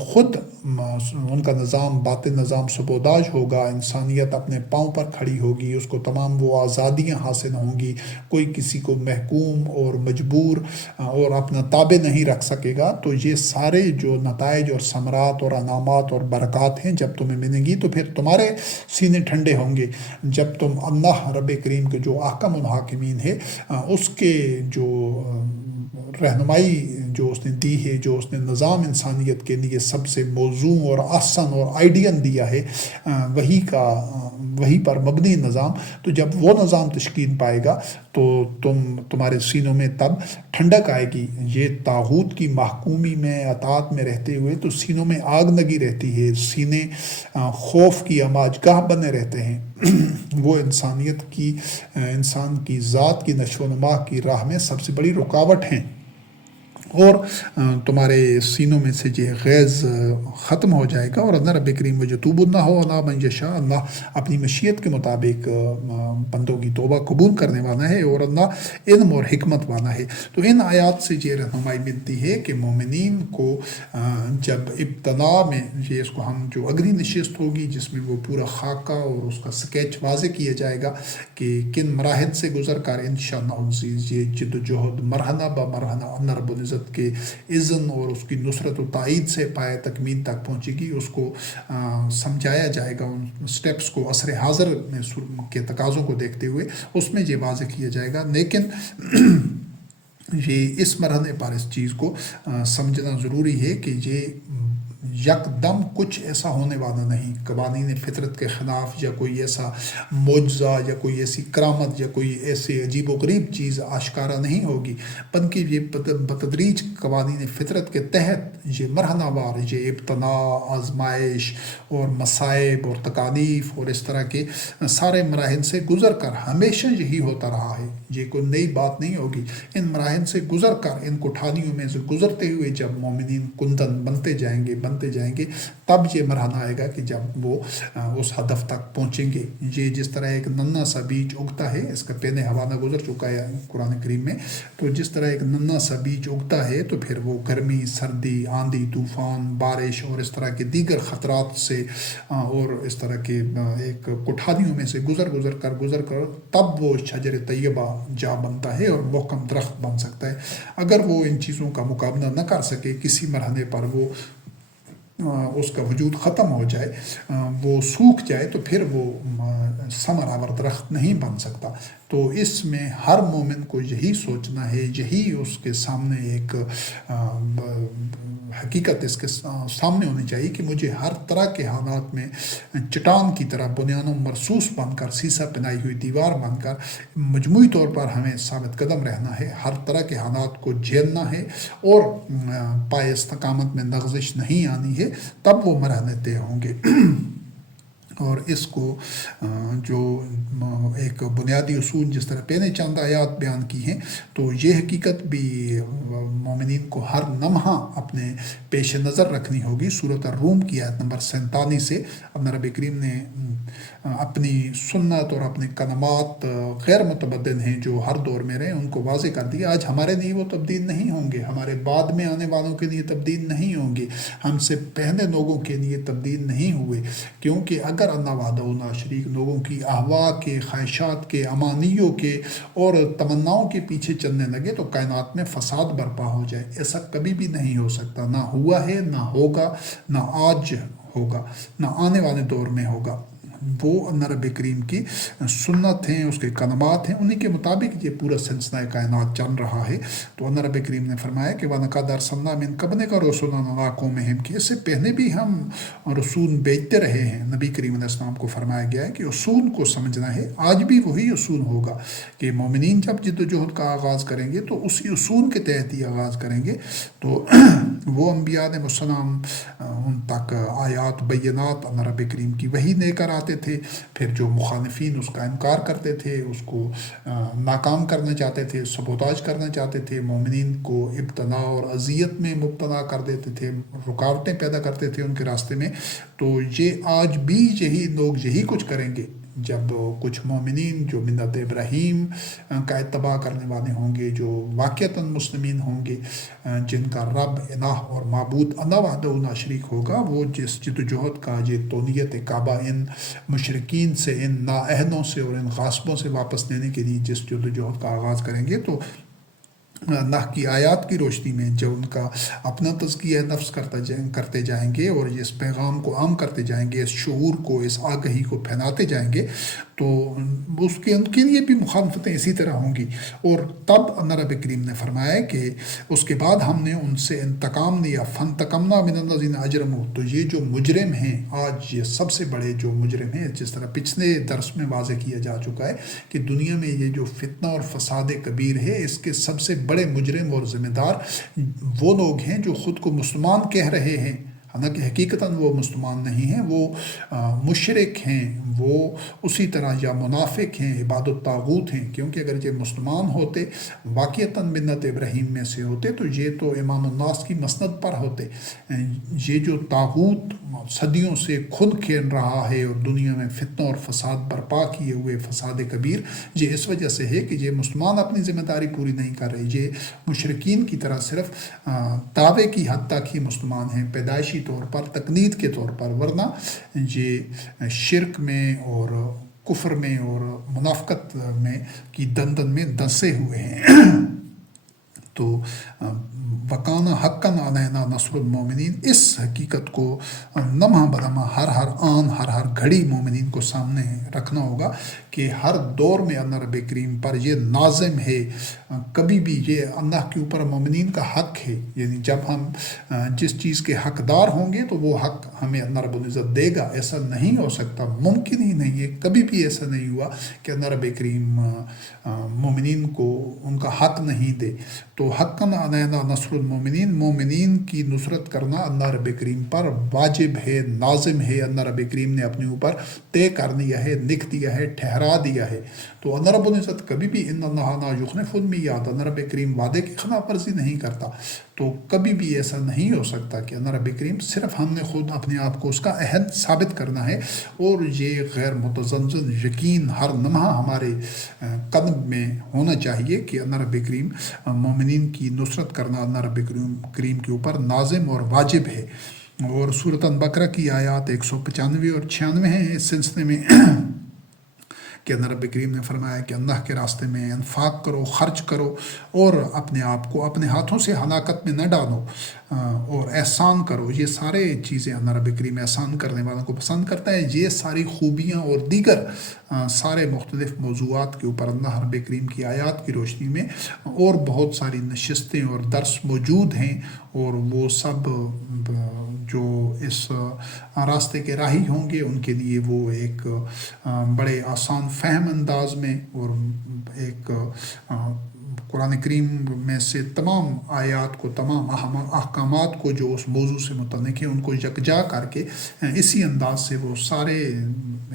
خود ان کا نظام، باطن نظام سبوداج ہوگا، انسانیت اپنے پاؤں پر کھڑی ہوگی، اس کو تمام وہ آزادیاں حاصل ہوں گی، کوئی کسی کو محکوم اور مجبور اور اپنا تابع نہیں رکھ سکے گا۔ تو یہ سارے جو نتائج اور ثمرات اور انعامات اور برکات ہیں جب تمہیں ملیں گی، تو پھر تمہارے سینے ٹھنڈے ہوں گے جب تم اللہ رب کریم کے جو احکم الحاکمین ہے، اس کے جو رہنمائی جو اس نے دی ہے، جو اس نے نظام انسانیت کے لیے سب سے موزوں اور احسن اور آئیڈیل دیا ہے، وہی پر مبنی نظام، تو جب وہ نظام تشکیل پائے گا تو تمہارے سینوں میں تب ٹھنڈک آئے گی۔ یہ طاغوت کی محکومی میں، اطاعت میں رہتے ہوئے تو سینوں میں آگ لگی رہتی ہے، سینے خوف کی اماجگاہ بنے رہتے ہیں۔ وہ انسان کی ذات کی نشو و نما کی راہ میں سب سے بڑی رکاوٹ ہیں، اور تمہارے سینوں میں سے یہ غیظ ختم ہو جائے گا، اور اللہ رب کریم یتوب اللہ علی من یشاء، اللہ اپنی مشیت کے مطابق بندوں کی توبہ قبول کرنے والا ہے، اور اللہ علم اور حکمت والا ہے۔ تو ان آیات سے یہ رہنمائی ملتی ہے کہ مومنین کو جب ابتدا میں، یہ اس کو ہم جو اگلی نشست ہوگی جس میں وہ پورا خاکہ اور اس کا سکیچ واضح کیا جائے گا کہ کن مراحل سے گزر کر انشاءاللہ العزیز یہ جد و جہد مرحلہ بہ مرحلہ اللہ رب العزت کے اذن اور اس کی نصرت و تائید سے پائے تکمیل تک پہنچے گی، اس کو سمجھایا جائے گا، ان سٹیپس کو عصر حاضر میں کے تقاضوں کو دیکھتے ہوئے اس میں یہ واضح کیا جائے گا۔ لیکن یہ اس مرحلے پر اس چیز کو سمجھنا ضروری ہے کہ یکدم کچھ ایسا ہونے والا نہیں، قوانین فطرت کے خلاف یا کوئی ایسا معجزہ یا کوئی ایسی کرامت یا کوئی ایسی عجیب و غریب چیز آشکارا نہیں ہوگی، بلکہ یہ بتدریج قوانین فطرت کے تحت یہ مرحلہ وار یہ ابتلا، آزمائش اور مصائب اور تکالیف اور اس طرح کے سارے مراحل سے گزر کر ہمیشہ یہی ہوتا رہا ہے، یہ کوئی نئی بات نہیں ہوگی۔ ان مراحل سے گزر کر، ان کوٹھانیوں میں سے گزرتے ہوئے جب مومنین کندن بنتے جائیں گے تب یہ مرحلہ آئے گا کہ جب وہ اس ہدف تک پہنچیں گے۔ یہ جس طرح ایک ننھا سا بیج اگتا ہے، اس کا پہلے حوالہ گزر چکا ہے قرآن کریم میں، تو جس طرح ایک ننھا سا بیج اگتا ہے تو پھر وہ گرمی، سردی، آندھی طوفان، بارش اور اس طرح کے دیگر خطرات سے اور اس طرح کے ایک کوٹھانیوں میں سے گزر کر تب وہ شجر طیبہ جا بنتا ہے اور محکم درخت بن سکتا ہے۔ اگر وہ ان چیزوں کا مقابلہ نہ کر سکے، کسی مرحلے پر وہ اس کا وجود ختم ہو جائے، وہ سوکھ جائے، تو پھر وہ ثمر آور درخت نہیں بن سکتا۔ تو اس میں ہر مومن کو یہی سوچنا ہے، یہی اس کے سامنے ایک حقیقت اس کے سامنے ہونی چاہیے کہ مجھے ہر طرح کے حالات میں چٹان کی طرح بنیان و مرصوص بن کر، سیسا پنائی ہوئی دیوار بن کر مجموعی طور پر ہمیں ثابت قدم رہنا ہے، ہر طرح کے حالات کو جھیلنا ہے اور پائے استقامت میں لغزش نہیں آنی ہے، تب وہ مرحلے طے ہوں گے۔ اور اس کو جو ایک بنیادی اصول جس طرح پہلے چند آیات بیان کی ہیں، تو یہ حقیقت بھی مومنین کو ہر لمحہ اپنے پیش نظر رکھنی ہوگی۔ سورۃ الروم کی آیت نمبر 47 سے اللہ رب کریم نے اپنی سنت اور اپنے کلمات غیر متبدل ہیں جو ہر دور میں رہے، ان کو واضح کر دیا۔ آج ہمارے لیے وہ تبدیل نہیں ہوں گے، ہمارے بعد میں آنے والوں کے لیے تبدیل نہیں ہوں گے، ہم سے پہلے لوگوں کے لیے تبدیل نہیں ہوئے، کیونکہ اگر اللہ وحدہ لا شریک لوگوں کی اہوا کے، خواہشات کے، امانیوں کے اور تمناؤں کے پیچھے چلنے لگے تو کائنات میں فساد برپا ہو جائے۔ ایسا کبھی بھی نہیں ہو سکتا، نہ ہوا ہے، نہ ہوگا، نہ آج ہوگا، نہ آنے والے دور میں ہوگا۔ وہ اللہ رب کریم کی سنت ہیں، اس کے کلمات ہیں، انہی کے مطابق یہ پورا سلسلہ کائنات چل رہا ہے۔ تو اللہ رب کریم نے فرمایا کہ وَلَقَدْ أَرْسَلْنَا مِن قَبْلِكَ رُسُلًا إِلَىٰ قَوْمِهِمْ، کہ اس سے پہلے بھی ہم رسول بھیجتے رہے ہیں۔ نبی کریم علیہ السلام کو فرمایا گیا ہے کہ اصول کو سمجھنا ہے، آج بھی وہی اصول ہوگا کہ مومنین جب جد و جہد کا آغاز کریں گے تو اسی اصول کے تحت ہی آغاز کریں گے۔ تو وہ انبیاء علیہ السلام ان تک آیات بینات اللہ رب کریم کی وحی لے کر آتے تھے، پھر جو مخالفین اس کا انکار کرتے تھے، اس کو ناکام کرنا چاہتے تھے، سبوتاج کرنا چاہتے تھے، مومنین کو ابتلا اور اذیت میں مبتلا کر دیتے تھے، رکاوٹیں پیدا کرتے تھے ان کے راستے میں، تو یہ آج بھی یہی لوگ یہی کچھ کریں گے۔ جب کچھ مومنین جو ملت ابراہیم کا اتباع کرنے والے ہوں گے، جو واقعتاً مسلمین ہوں گے، جن کا رب الہ اور معبود اللہ وحدہ لا شریک ہوگا، وہ جس جد و جہد کا یہ تولیت کعبہ ان مشرکین سے، ان نااہلوں سے اور ان غاصبوں سے واپس لینے کے لیے جس جد و جہد کا آغاز کریں گے، تو اللہ کی آیات کی روشنی میں جب ان کا اپنا تزکیہ نفس کرتے جائیں گے اور اس پیغام کو عام کرتے جائیں گے، اس شعور کو، اس آگہی کو پھیلاتے جائیں گے، تو ان کے لیے بھی مخالفتیں اسی طرح ہوں گی۔ اور تب اللہ رب کریم نے فرمایا کہ اس کے بعد ہم نے ان سے انتقام لیا، فَانْتَقَمْنَا مِنَ الَّذِينَ أَجْرَمُوا، تو یہ جو مجرم ہیں آج، یہ سب سے بڑے جو مجرم ہیں، جس طرح پچھلے درس میں واضح کیا جا چکا ہے کہ دنیا میں یہ جو فتنہ اور فساد کبیر ہے، اس کے سب سے بڑے مجرم اور ذمہ دار وہ لوگ ہیں جو خود کو مسلمان کہہ رہے ہیں، حالانکہ حقیقتاً وہ مسلمان نہیں ہیں، وہ مشرک ہیں، وہ اسی طرح یا منافق ہیں، عباد الطاغوت ہیں، کیونکہ اگر یہ مسلمان ہوتے، واقعتاً ملت ابراہیم میں سے ہوتے، تو یہ تو امام الناس کی مسند پر ہوتے۔ یہ جو طاغوت صدیوں سے خود کھیل رہا ہے اور دنیا میں فتنہ اور فساد برپا کیے ہوئے فساد کبیر، یہ اس وجہ سے ہے کہ یہ مسلمان اپنی ذمہ داری پوری نہیں کر رہے، یہ مشرکین کی طرح صرف دعوے کی حد تک ہی مسلمان ہیں، پیدائشی طور پر، تقلید کے طور پر، ورنہ یہ شرک میں اور کفر میں اور منافقت میں کی دندن میں دسے ہوئے ہیں۔ تو وکانا حقاً علینا نصر المومنین، اس حقیقت کو لمحہ برہمہ ہر آن ہر گھڑی مومنین کو سامنے رکھنا ہوگا کہ ہر دور میں اللہ رب کریم پر یہ لازم ہے، کبھی بھی یہ اللہ کے اوپر مومنین کا حق ہے، یعنی جب ہم جس چیز کے حقدار ہوں گے تو وہ حق ہمیں اللہ رب العزت دے گا. ایسا نہیں ہو سکتا، ممکن ہی نہیں ہے، کبھی بھی ایسا نہیں ہوا کہ اللہ رب کریم مومنین کو ان کا حق نہیں دے. تو حقاً علینا نصر المومنین، مومنین کی نصرت کرنا اللہ رب کریم پر واجب ہے، لازم ہے، اللہ رب کریم نے اپنے اوپر طے کر دیا ہے، لکھ دیا ہے، ٹھہرا دیا ہے. تو اللہ رب العزت کبھی بھی ان اللہ لا یخلف المیعاد، اللہ رب کریم وعدے کی خلاف ورزی نہیں کرتا. تو کبھی بھی ایسا نہیں ہو سکتا کہ اللہ رب کریم، صرف ہم نے خود اپنے آپ کو اس کا عہد ثابت کرنا ہے، اور یہ غیر متزلزل یقین ہر لمحہ ہمارے قلب میں ہونا چاہیے کہ اللہ رب کریم مومنین کی نصرت کرنا اللہ رب کریم کے اوپر لازم اور واجب ہے. اور سورۃ البقرہ کی آیات 195 اور 96 ہیں اس سلسلے میں کہ اللہ رب کریم نے فرمایا کہ اللہ کے راستے میں انفاق کرو، خرچ کرو، اور اپنے آپ کو اپنے ہاتھوں سے ہلاکت میں نہ ڈالو، اور احسان کرو. یہ سارے چیزیں اللہ رب کریم احسان کرنے والوں کو پسند کرتا ہے. یہ ساری خوبیاں اور دیگر سارے مختلف موضوعات کے اوپر اللہ رب کریم کی آیات کی روشنی میں اور بہت ساری نشستیں اور درس موجود ہیں، اور وہ سب جو اس راستے کے راہی ہوں گے ان کے لیے وہ ایک بڑے آسان فہم انداز میں، اور ایک قرآن کریم میں سے تمام آیات کو، تمام احکامات کو جو اس موضوع سے متعلق ہیں ان کو یکجا کر کے اسی انداز سے وہ سارے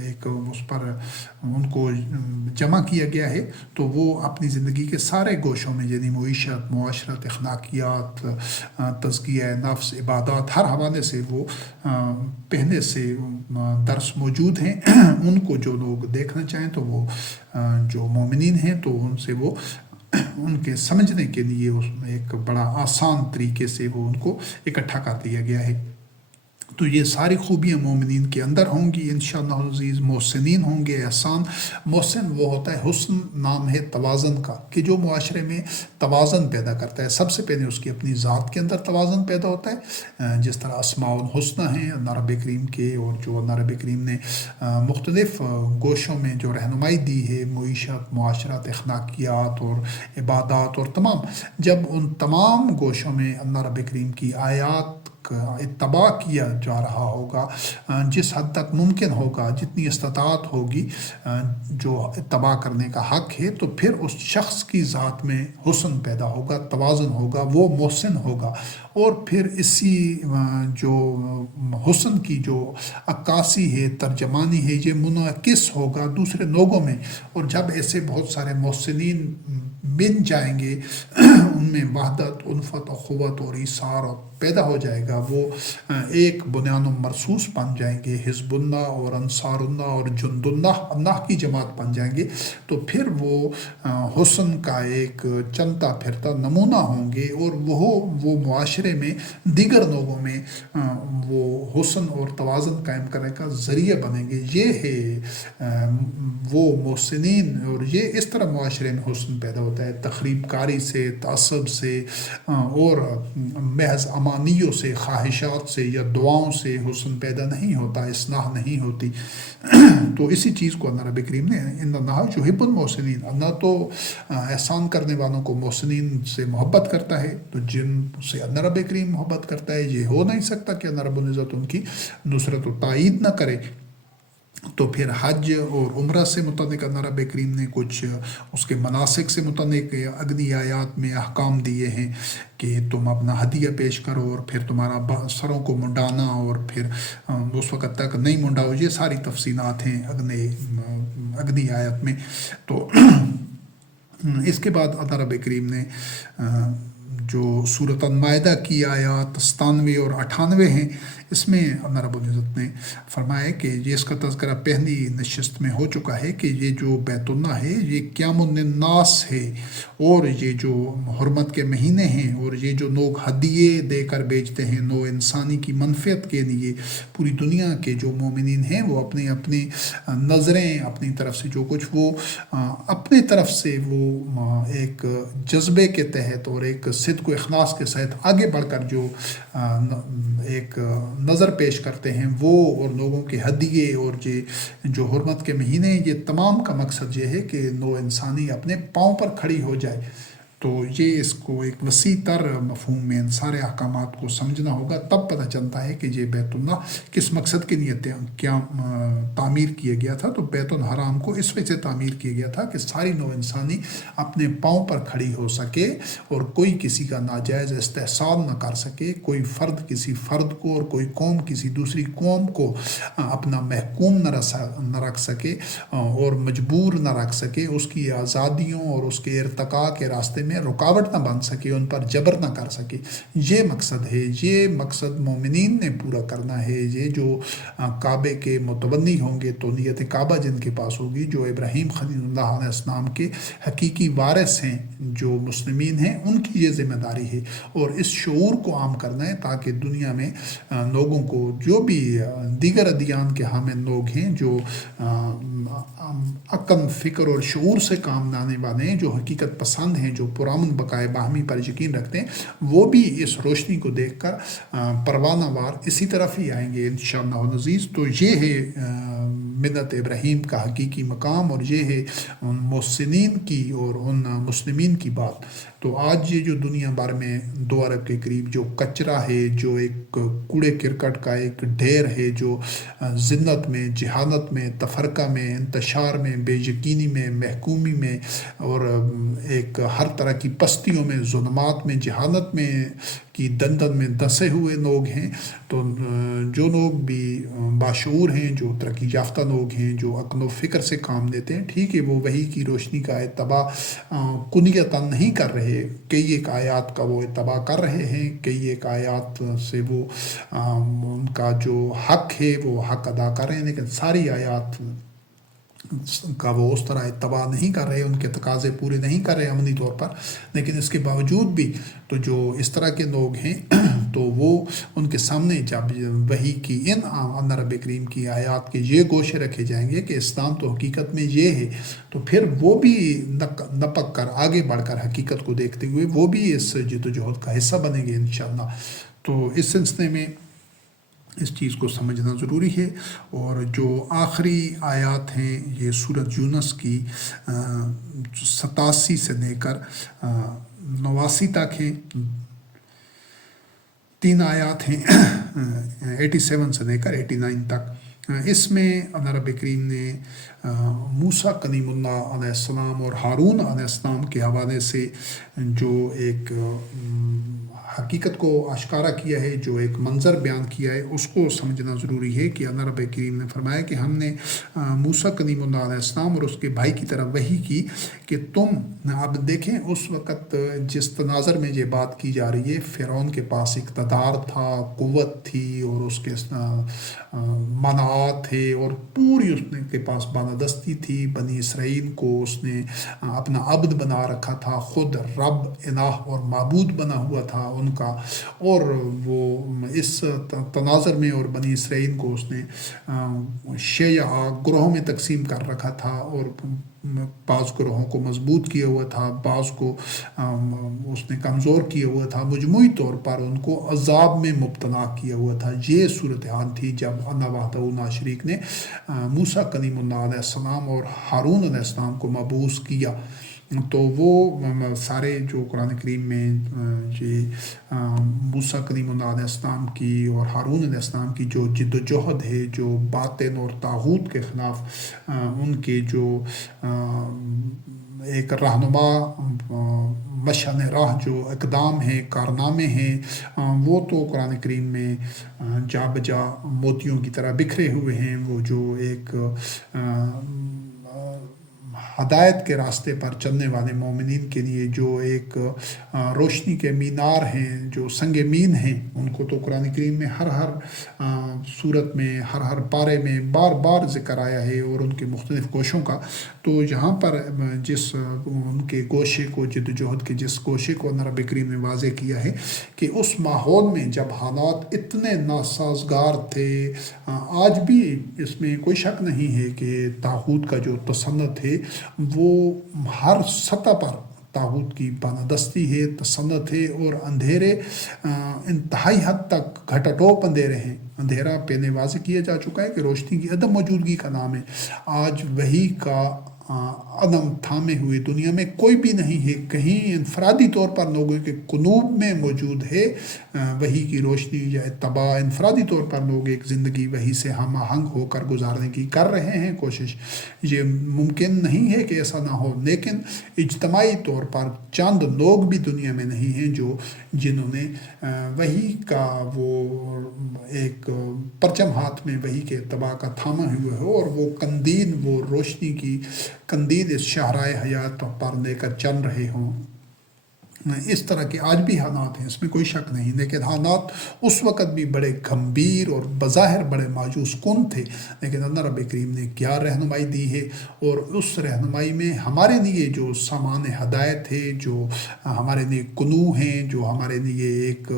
ایک اس پر ان کو جمع کیا گیا ہے. تو وہ اپنی زندگی کے سارے گوشوں میں، یعنی معیشت، معاشرت، اخلاقیات، تزکیہ نفس، عبادات، ہر حوالے سے وہ پہلے سے درس موجود ہیں. ان کو جو لوگ دیکھنا چاہیں تو وہ جو مومنین ہیں تو ان سے وہ ان کے سمجھنے کے لیے اس میں ایک بڑا آسان طریقے سے وہ ان کو اکٹھا کر دیا گیا ہے. تو یہ ساری خوبیاں مومنین کے اندر ہوں گی انشاءاللہ العزیز. محسنین ہوں گے. احسان، محسن وہ ہوتا ہے، حسن نام ہے توازن کا، کہ جو معاشرے میں توازن پیدا کرتا ہے. سب سے پہلے اس کی اپنی ذات کے اندر توازن پیدا ہوتا ہے، جس طرح اسماء الحسنہ ہیں اللہ رب کریم کے، اور جو اللہ رب کریم نے مختلف گوشوں میں جو رہنمائی دی ہے، معیشت، معاشرت، اخلاقیات اور عبادات اور تمام، جب ان تمام گوشوں میں اللہ رب کریم کی آیات اتباع کیا جا رہا ہوگا، جس حد تک ممکن ہوگا، جتنی استطاعت ہوگی جو اتباع کرنے کا حق ہے، تو پھر اس شخص کی ذات میں حسن پیدا ہوگا، توازن ہوگا، وہ محسن ہوگا. اور پھر اسی جو حسن کی جو عکاسی ہے، ترجمانی ہے، یہ منعکس ہوگا دوسرے لوگوں میں. اور جب ایسے بہت سارے محسنین بن جائیں گے، ان میں وحدت، الفت، اخوت اور ایثار پیدا ہو جائے گا. وہ ایک بنیان و مرصوص بن جائیں گے، حزب اللہ اور انصار اللہ اور جند اللہ، اللہ کی جماعت بن جائیں گے. تو پھر وہ حسن کا ایک چلتا پھرتا نمونہ ہوں گے، اور وہ معاشرے میں دیگر لوگوں میں وہ حسن اور توازن قائم کرنے کا ذریعہ بنیں گے. یہ ہے وہ محسنین. اور یہ اس طرح معاشرے میں حسن پیدا ہوتا ہے، تخریب کاری سے، تعصب سے، اور محض امانیوں سے، خواہشات سے یا دعاؤں سے حسن پیدا نہیں ہوتا، اصلاح نہیں ہوتی. تو اسی چیز کو اللہ رب کریم نے ان اللہ یحب المحسنین، اللہ تو احسان کرنے والوں کو، محسنین سے محبت کرتا ہے. تو جن سے اللہ رب کریم محبت کرتا ہے، یہ ہو نہیں سکتا کہ اللہ رب العزت ان کی نصرت و تائید نہ کرے. تو پھر حج اور عمرہ سے متعلق اللہ رب کریم نے کچھ اس کے مناسک سے متعلق اگلی آیات میں احکام دیے ہیں کہ تم اپنا ہدیہ پیش کرو، اور پھر تمہارا سروں کو منڈانا، اور پھر اس وقت تک نہیں منڈاؤ. یہ ساری تفصیلات ہیں اگلی آیت میں. تو اس کے بعد اللہ رب کریم نے جو سورۃ المائدہ کی آیات 97 اور 98 ہیں، اس میں اللہ رب العزت نے فرمایا کہ یہ اس کا تذکرہ پہلی نشست میں ہو چکا ہے کہ یہ جو بیت اللہ ہے یہ قیام الناس ہے، اور یہ جو حرمت کے مہینے ہیں، اور یہ جو لوگ ہدیے دے کر بیچتے ہیں نو انسانی کی منفعت کے لیے، پوری دنیا کے جو مومنین ہیں وہ اپنی اپنی نظریں اپنی طرف سے جو کچھ وہ اپنے طرف سے وہ ایک جذبے کے تحت اور ایک صدق و اخلاص کے ساتھ آگے بڑھ کر جو ایک نظر پیش کرتے ہیں، وہ اور لوگوں کے ہدیے اور جو حرمت کے مہینے، یہ تمام کا مقصد یہ ہے کہ نو انسانی اپنے پاؤں پر کھڑی ہو جائے۔ تو یہ اس کو ایک وسیع تر مفہوم میں ان سارے احکامات کو سمجھنا ہوگا، تب پتہ چلتا ہے کہ یہ بیت اللہ کس مقصد کے لیے کیا تعمیر کیا گیا تھا۔ تو بیت الحرام کو اس وجہ سے تعمیر کیا گیا تھا کہ ساری نو انسانی اپنے پاؤں پر کھڑی ہو سکے اور کوئی کسی کا ناجائز استحصال نہ کر سکے، کوئی فرد کسی فرد کو اور کوئی قوم کسی دوسری قوم کو اپنا محکوم نہ رکھ سکے اور مجبور نہ رکھ سکے، اس کی آزادیوں اور اس کے ارتقاء کے راستے میں رکاوٹ نہ بن سکے، ان پر جبر نہ کر سکے۔ یہ مقصد ہے، یہ مقصد مومنین نے پورا کرنا ہے۔ یہ جو کعبے کے متبنی ہوں گے، تو نیت کعبہ جن کے پاس ہوگی، جو ابراہیم خلیل اللہ علیہ السلام کے حقیقی وارث ہیں، جو مسلمین ہیں، ان کی یہ ذمہ داری ہے، اور اس شعور کو عام کرنا ہے تاکہ دنیا میں لوگوں کو، جو بھی دیگر ادیان کے حامل لوگ ہیں، جو عقل، فکر اور شعور سے کام لانے والے ہیں، جو حقیقت پسند ہیں، جو پرامن بقائے باہمی پر یقین رکھتے ہیں، وہ بھی اس روشنی کو دیکھ کر پروانہ وار اسی طرف ہی آئیں گے انشاءاللہ العزیز۔ تو یہ ہے ملت ابراہیم کا حقیقی مقام، اور یہ ہے ان محسنین کی اور ان مسلمین کی بات۔ تو آج یہ جو دنیا بھر میں 2 ارب کے قریب جو کچرا ہے، جو ایک کوڑے کرکٹ کا ایک ڈھیر ہے، جو ذلت میں، جہالت میں، تفرقہ میں، انتشار میں، بے یقینی میں، محکومی میں، اور ایک ہر طرح کی پستیوں میں، ظلمات میں، جہالت میں کی دندن میں دسے ہوئے لوگ ہیں، تو جو لوگ بھی باشعور ہیں، جو ترقی یافتہ لوگ ہیں، جو عقل و فکر سے کام لیتے ہیں، ٹھیک ہے، وہ وحی کی روشنی کا اتباع کنیتاً نہیں کر رہے، کئی ایک آیات کا وہ اتباع کر رہے ہیں، کئی ایک آیات سے وہ ان کا جو حق ہے وہ حق ادا کر رہے ہیں، لیکن ساری آیات کا وہ اس طرح اتباع نہیں کر رہے، ان کے تقاضے پورے نہیں کر رہے عملی طور پر۔ لیکن اس کے باوجود بھی تو جو اس طرح کے لوگ ہیں تو وہ ان کے سامنے جب وحی کی ان اللہ رب کریم کی آیات کے یہ گوشے رکھے جائیں گے کہ اسلام تو حقیقت میں یہ ہے، تو پھر وہ بھی نپک کر آگے بڑھ کر حقیقت کو دیکھتے ہوئے وہ بھی اس جد و جہد کا حصہ بنیں گے انشاءاللہ۔ تو اس سلسلے میں اس چیز کو سمجھنا ضروری ہے۔ اور جو آخری آیات ہیں یہ سورۃ یونس کی 87 سے لے کر 89 تک ہیں، 3 آیات ہیں 87 سے لے کر 89 تک۔ اس میں اللہ رب کریم نے موسیٰ کلیم اللہ علیہ السلام اور ہارون علیہ السلام کے حوالے سے جو ایک حقیقت کو آشکارا کیا ہے، جو ایک منظر بیان کیا ہے، اس کو سمجھنا ضروری ہے کہ اللہ رب کریم نے فرمایا کہ ہم نے موسیٰ کلیم اللہ علیہ السلام اور اس کے بھائی کی طرف وحی کی کہ تم اب دیکھیں اس وقت جس تناظر میں یہ بات کی جا رہی ہے، فرعون کے پاس اقتدار تھا، قوت تھی، اور اس کے مناعات تھے، اور پوری اس کے پاس بالادستی تھی، بنی اسرائیل کو اس نے اپنا عبد بنا رکھا تھا، خود رب، الہ اور معبود بنا ہوا تھا ان کا، اور وہ اس تناظر میں اور بنی اسرائیل کو اس نے شیعہ گروہوں میں تقسیم کر رکھا تھا، اور بعض گروہوں کو مضبوط کیا ہوا تھا، بعض کو اس نے کمزور کیا ہوا تھا، مجموعی طور پر ان کو عذاب میں مبتلا کیا ہوا تھا۔ یہ صورتحال تھی جب اللہ وحدہ لا شریک نے موسیٰ کلیم اللہ علیہ السلام اور ہارون علیہ السلام کو مبعوث کیا۔ تو وہ سارے جو قرآن کریم میں یہ موسیٰ کلیم اللہ علیہ السلام کی اور ہارون علیہ السلام کی جو جد و جہد ہے، جو باطن اور طاغوت کے خلاف ان کے جو ایک رہنما مشعل راہ جو اقدام ہیں، کارنامے ہیں، وہ تو قرآن کریم میں جا بجا موتیوں کی طرح بکھرے ہوئے ہیں۔ وہ جو ایک ہدایت کے راستے پر چلنے والے مومنین کے لیے جو ایک روشنی کے مینار ہیں، جو سنگ مین ہیں، ان کو تو قرآن کریم میں ہر صورت میں، ہر پارے میں بار بار ذکر آیا ہے، اور ان کے مختلف گوشوں کا. تو یہاں پر جس ان کے گوشے کو، جد و جہد کے جس گوشے کو اللہ رب کریم نے واضح کیا ہے کہ اس ماحول میں جب حالات اتنے ناسازگار تھے، آج بھی اس میں کوئی شک نہیں ہے کہ طاغوت کا جو تسلط ہے وہ ہر سطح پر طاغوت کی بالادستی ہے، تسلط ہے، اور اندھیرے انتہائی حد تک گھٹا ٹوپ اندھیرے ہیں. اندھیرا پہلے واضح کیا جا چکا ہے کہ روشنی کی عدم موجودگی کا نام ہے. آج وہی کا عدم تھامے ہوئے دنیا میں کوئی بھی نہیں ہے. کہیں انفرادی طور پر لوگوں کے قلوب میں موجود ہے وہی کی روشنی یا اتباع. انفرادی طور پر لوگ ایک زندگی وہی سے ہم آہنگ ہو کر گزارنے کی کر رہے ہیں کوشش. یہ ممکن نہیں ہے کہ ایسا نہ ہو، لیکن اجتماعی طور پر چند لوگ بھی دنیا میں نہیں ہیں جنہوں نے وہی کا وہ ایک پرچم ہاتھ میں وہی کے اتباع کا تھاما ہوا ہو، اور وہ قندیل، وہ روشنی کی قندیل اس شاہراہ حیات پر لے کر چل رہے ہوں. اس طرح کے آج بھی حالات ہیں، اس میں کوئی شک نہیں، لیکن حالات اس وقت بھی بڑے گھمبیر اور بظاہر بڑے مایوس کن تھے. لیکن اللہ رب کریم نے کیا رہنمائی دی ہے، اور اس رہنمائی میں ہمارے لیے جو سامان ہدایت ہے، جو ہمارے لیے کنوع ہیں، جو ہمارے لیے ایک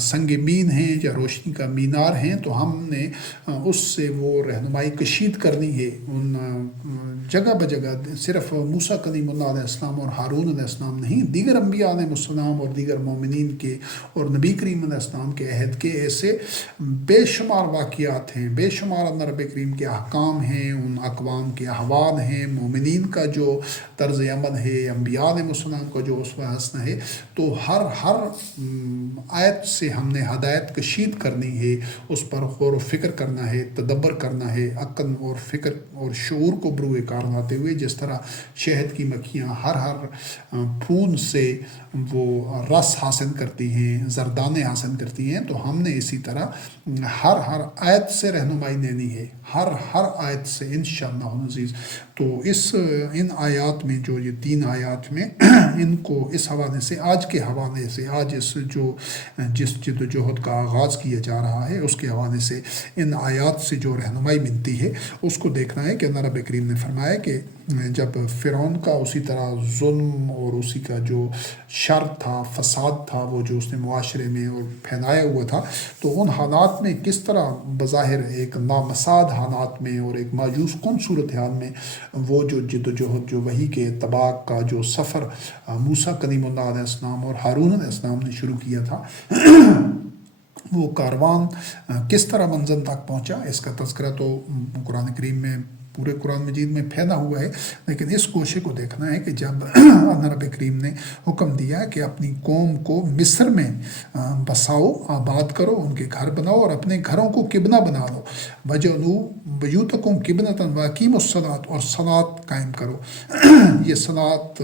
سنگ مین ہیں یا روشنی کا مینار ہیں، تو ہم نے اس سے وہ رہنمائی کشید کرنی ہے. ان جگہ بجگہ صرف موسیٰ کلیم اللہ علیہ السلام اور ہارون علیہ السلام نہیں، دیگر انبیاء علیہ السلام اور دیگر مومنین کے اور نبی کریم علیہ السلام کے عہد کے ایسے بے شمار واقعات ہیں، بے شمار اللہ رب کریم کے احکام ہیں، ان اقوام کے احوال ہیں، مومنین کا جو طرز عمل ہے، انبیاء علیہ السلام کا جو اسوہ حسنہ ہے. تو ہر آیت سے ہم نے ہدایت کشید کرنی ہے، اس پر غور و فکر کرنا ہے، تدبر کرنا ہے، عقل اور فکر اور شعور کو بروئے کار لاتے ہوئے. جس طرح شہد کی مکھیاں ہر پھول سے وہ رس حاصل کرتی ہیں، زردانے حاصل کرتی ہیں، تو ہم نے اسی طرح ہر آیت سے رہنمائی لینی ہے، ہر آیت سے انشاءاللہ العزیز. تو ان آیات میں جو یہ 3 آیات میں ان کو اس حوالے سے، آج کے حوالے سے، آج جس جد و جہد کا آغاز کیا جا رہا ہے اس کے حوالے سے ان آیات سے جو رہنمائی ملتی ہے اس کو دیکھنا ہے کہ اللہ رب کریم نے فرمایا کہ جب فرعون کا اسی طرح ظلم اور اسی کا جو شر تھا، فساد تھا، وہ جو اس نے معاشرے میں اور پھیلایا ہوا تھا، تو ان حالات میں کس طرح بظاہر ایک نامساعد حالات میں اور ایک مایوس کن صورتحال میں وہ جو جد و جہد، جو وحی کے اتباع کا جو سفر موسیٰ کلیم اللہ علیہ السلام اور ہارون علیہ السلام نے شروع کیا تھا، وہ کاروان کس طرح منزل تک پہنچا. اس کا تذکرہ تو قرآن کریم میں، پورے قرآن مجید میں پھیلا ہوا ہے، لیکن اس گوشے کو دیکھنا ہے کہ جب اللہ رب کریم نے حکم دیا کہ اپنی قوم کو مصر میں بساؤ، آباد کرو، ان کے گھر بناؤ اور اپنے گھروں کو قبلہ بنا لو، وَجَعَلُوا بُيُوتَكُمْ قِبْلَةً وَأَقِيمُوا الصَّلَاةَ، اور صلاۃ قائم کرو. یہ صلاۃ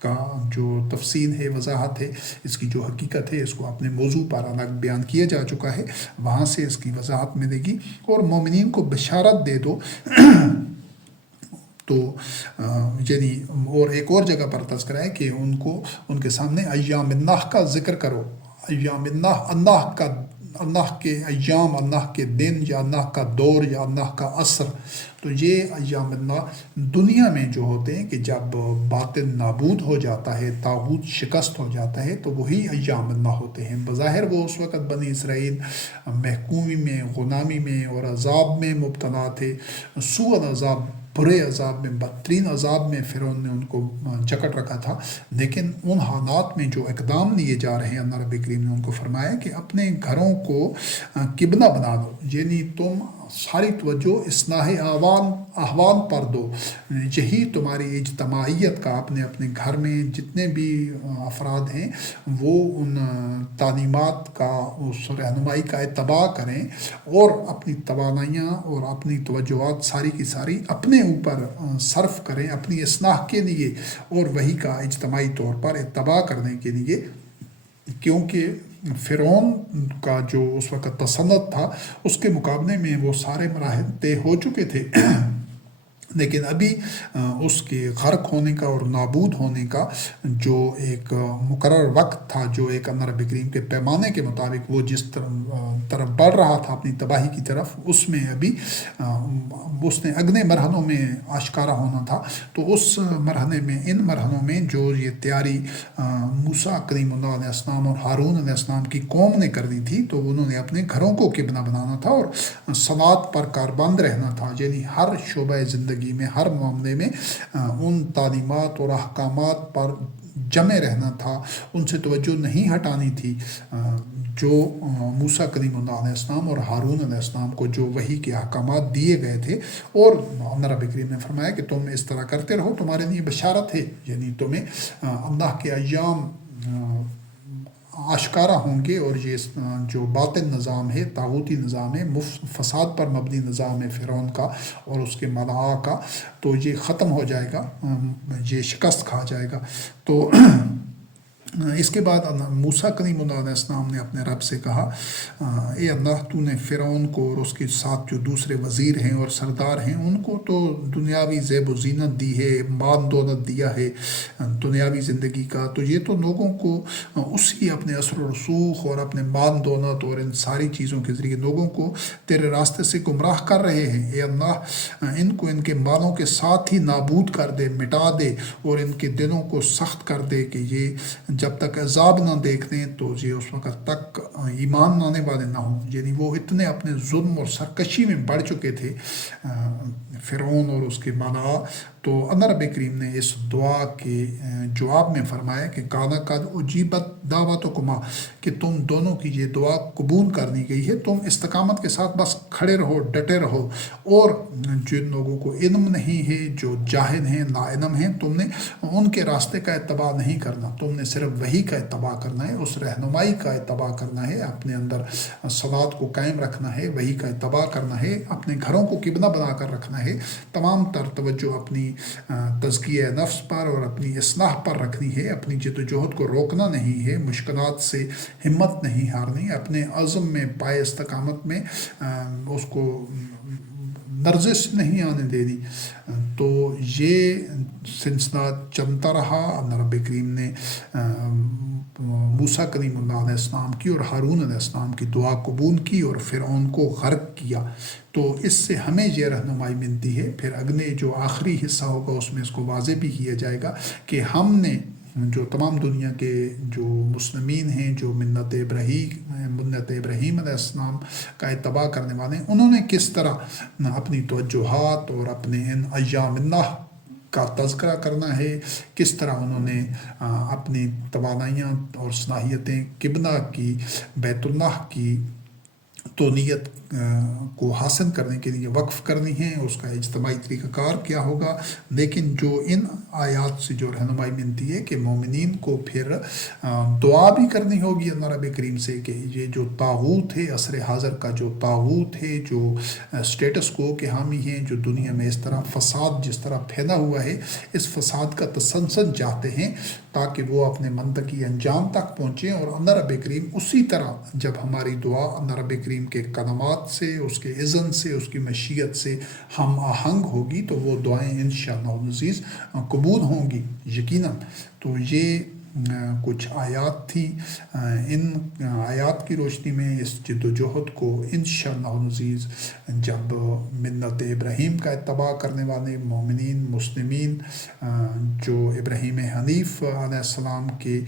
کا جو تفصیل ہے، وضاحت ہے، اس کی جو حقیقت ہے، اس کو اپنے موضوع پر الگ بیان کیا جا چکا ہے، وہاں سے اس کی وضاحت ملے گی. اور مومنین کو بشارت دے دو. تو یعنی اور ایک اور جگہ پر تذکرہ ہے کہ ان کے سامنے ایام اللہ کا ذکر کرو. ایام اللہ کے ایام، اللہ کے دن، یا اللہ کا دور، یا اللہ کا عصر. تو یہ ایام اللہ دنیا میں جو ہوتے ہیں کہ جب باطل نابود ہو جاتا ہے، طاغوت شکست ہو جاتا ہے، تو وہی ایام اللہ ہوتے ہیں. بظاہر وہ اس وقت بنی اسرائیل محکومی میں، غلامی میں اور عذاب میں مبتلا تھے. سوء العذاب، برے عذاب میں، بدترین عذاب میں فرعون نے ان کو جکڑ رکھا تھا. لیکن ان حالات میں جو اقدام لیے جا رہے ہیں، اللہ رب کریم نے ان کو فرمایا کہ اپنے گھروں کو قبلہ بنا دو، یعنی تم ساری توجہ اصلاح احوال پر دو. یہی تمہاری اجتماعیت کا، اپنے گھر میں جتنے بھی افراد ہیں وہ ان تعلیمات کا، اس رہنمائی کا اتباع کریں، اور اپنی توانائیاں اور اپنی توجہات ساری کی ساری اپنے اوپر صرف کریں، اپنی اصلاح کے لیے اور وہی کا اجتماعی طور پر اتباع کرنے کے لیے. کیونکہ فرعون کا جو اس وقت تسلط تھا، اس کے مقابلے میں وہ سارے مراحل طے ہو چکے تھے. لیکن ابھی اس کے غرق ہونے کا اور نابود ہونے کا جو ایک مقرر وقت تھا، جو ایک اللہ رب کریم کے پیمانے کے مطابق وہ جس طرف بڑھ رہا تھا اپنی تباہی کی طرف، اس میں ابھی اس نے اگلے مرحلوں میں آشکارا ہونا تھا۔ تو اس مرحلے میں، ان مرحلوں میں جو یہ تیاری موسیٰ کلیم اللہ علیہ السلام اور ہارون علیہ السلام کی قوم نے کرنی تھی، تو انہوں نے اپنے گھروں کو قبلہ بنانا تھا اور صلوات پر کاربند رہنا تھا، یعنی ہر شعبہ زندگی میں، ہر معاملے میں ان تعلیمات اور احکامات پر جمع رہنا تھا، ان سے توجہ نہیں ہٹانی تھی جو موسیٰ کلیم اللہ علیہ السلام اور ہارون علیہ السلام کو جو وحی کے احکامات دیے گئے تھے۔ اور اللہ رب کریم نے فرمایا کہ تم اس طرح کرتے رہو، تمہارے لیے بشارت ہے، یعنی تمہیں اللہ کے ایام آشکارا ہوں گے، اور یہ جو باطل نظام ہے، طاغوتی نظام ہے، فساد پر مبنی نظام ہے فرعون کا اور اس کے ملاء کا، تو یہ ختم ہو جائے گا، یہ شکست کھا جائے گا۔ تو اس کے بعد موسیٰ کلیم اللہ علیہ السلام نے اپنے رب سے کہا، اے اللہ، تو نے فرعون کو اور اس کے ساتھ جو دوسرے وزیر ہیں اور سردار ہیں، ان کو تو دنیاوی زیب و زینت دی ہے، مال دولت دیا ہے دنیاوی زندگی کا، تو یہ تو لوگوں کو اسی اپنے اثر و رسوخ اور اپنے مال دولت اور ان ساری چیزوں کے ذریعے لوگوں کو تیرے راستے سے گمراہ کر رہے ہیں۔ اے اللہ، ان کو ان کے مالوں کے ساتھ ہی نابود کر دے، مٹا دے، اور ان کے دلوں کو سخت کر دے کہ یہ جب تک عذاب نہ دیکھ لیں تو یہ اس وقت تک ایمان لانے والے نہ ہوں۔ یعنی وہ اتنے اپنے ظلم اور سرکشی میں بڑھ چکے تھے فرعون اور اس کے ملاء۔ تو اللہ رب کریم نے اس دعا کے جواب میں فرمایا کہ قَالَ قَدْ أُجِيبَتْ دَعْوَتُكُمَا، کہ تم دونوں کی یہ دعا قبول کر لی گئی ہے، تم استقامت کے ساتھ بس کھڑے رہو، ڈٹے رہو، اور جن لوگوں کو علم نہیں ہے، جو جاہل ہیں، لا علم ہیں، تم نے ان کے راستے کا اتباع نہیں کرنا، تم نے صرف وحی کا اتباع کرنا ہے، اس رہنمائی کا اتباع کرنا ہے، اپنے اندر صلوات کو قائم رکھنا ہے، وحی کا اتباع کرنا ہے، اپنے گھروں کو قبلہ بنا کر رکھنا ہے، تمام تر توجہ اپنی تزکیہ نفس پر اور اپنی اصلاح پر رکھنی ہے، اپنی جد و جہد کو روکنا نہیں ہے، مشکلات سے ہمت نہیں ہارنی، اپنے عزم میں، پائے استقامت میں اس کو لرزش نہیں آنے دینی۔ تو یہ سلسلہ چلتا رہا۔ اللہ رب کریم نے موسیٰ کلیم اللہ علیہ السلام کی اور ہارون علیہ السلام کی دعا قبول کی اور فرعون کو غرق کیا۔ تو اس سے ہمیں یہ رہنمائی ملتی ہے، پھر اگلے جو آخری حصہ ہوگا اس میں اس کو واضح بھی کیا جائے گا کہ ہم نے جو تمام دنیا کے جو مسلمین ہیں، جو ملت ابراہیم علیہ السلام کا اتباع کرنے والے ہیں، انہوں نے کس طرح اپنی توجہات اور اپنے ان ایام اللہ کا تذکرہ کرنا ہے، کس طرح انہوں نے اپنی توانائیاں اور صلاحیتیں قبلہ کی، بیت اللہ کی نیت کو حاصل کرنے کے لیے وقف کرنی ہے، اس کا اجتماعی طریقہ کار کیا ہوگا۔ لیکن جو ان آیات سے جو رہنمائی ملتی ہے کہ مومنین کو پھر دعا بھی کرنی ہوگی اللہ رب کریم سے کہ یہ جو طاغوت ہے، عصر حاضر کا جو طاغوت ہے، جو سٹیٹس کو کے حامی ہیں، جو دنیا میں اس طرح فساد جس طرح پھیلا ہوا ہے، اس فساد کا تسلسل چاہتے ہیں تاکہ وہ اپنے منطقی انجام تک پہنچیں، اور اللہ رب کریم اسی طرح جب ہماری دعا اللہ رب کریم کے کلمات سے، اس کے اذن سے، اس کی مشیت سے ہم آہنگ ہوگی تو وہ دعائیں انشاءاللہ العزیز قبول ہوں گی یقیناً۔ تو یہ کچھ آیات تھی، ان آیات کی روشنی میں اس جد و جہد کو انشاءاللہ العزیز جب ملت ابراہیم کا اتباع کرنے والے مومنین، مسلمین جو ابراہیم حنیف علیہ السلام کے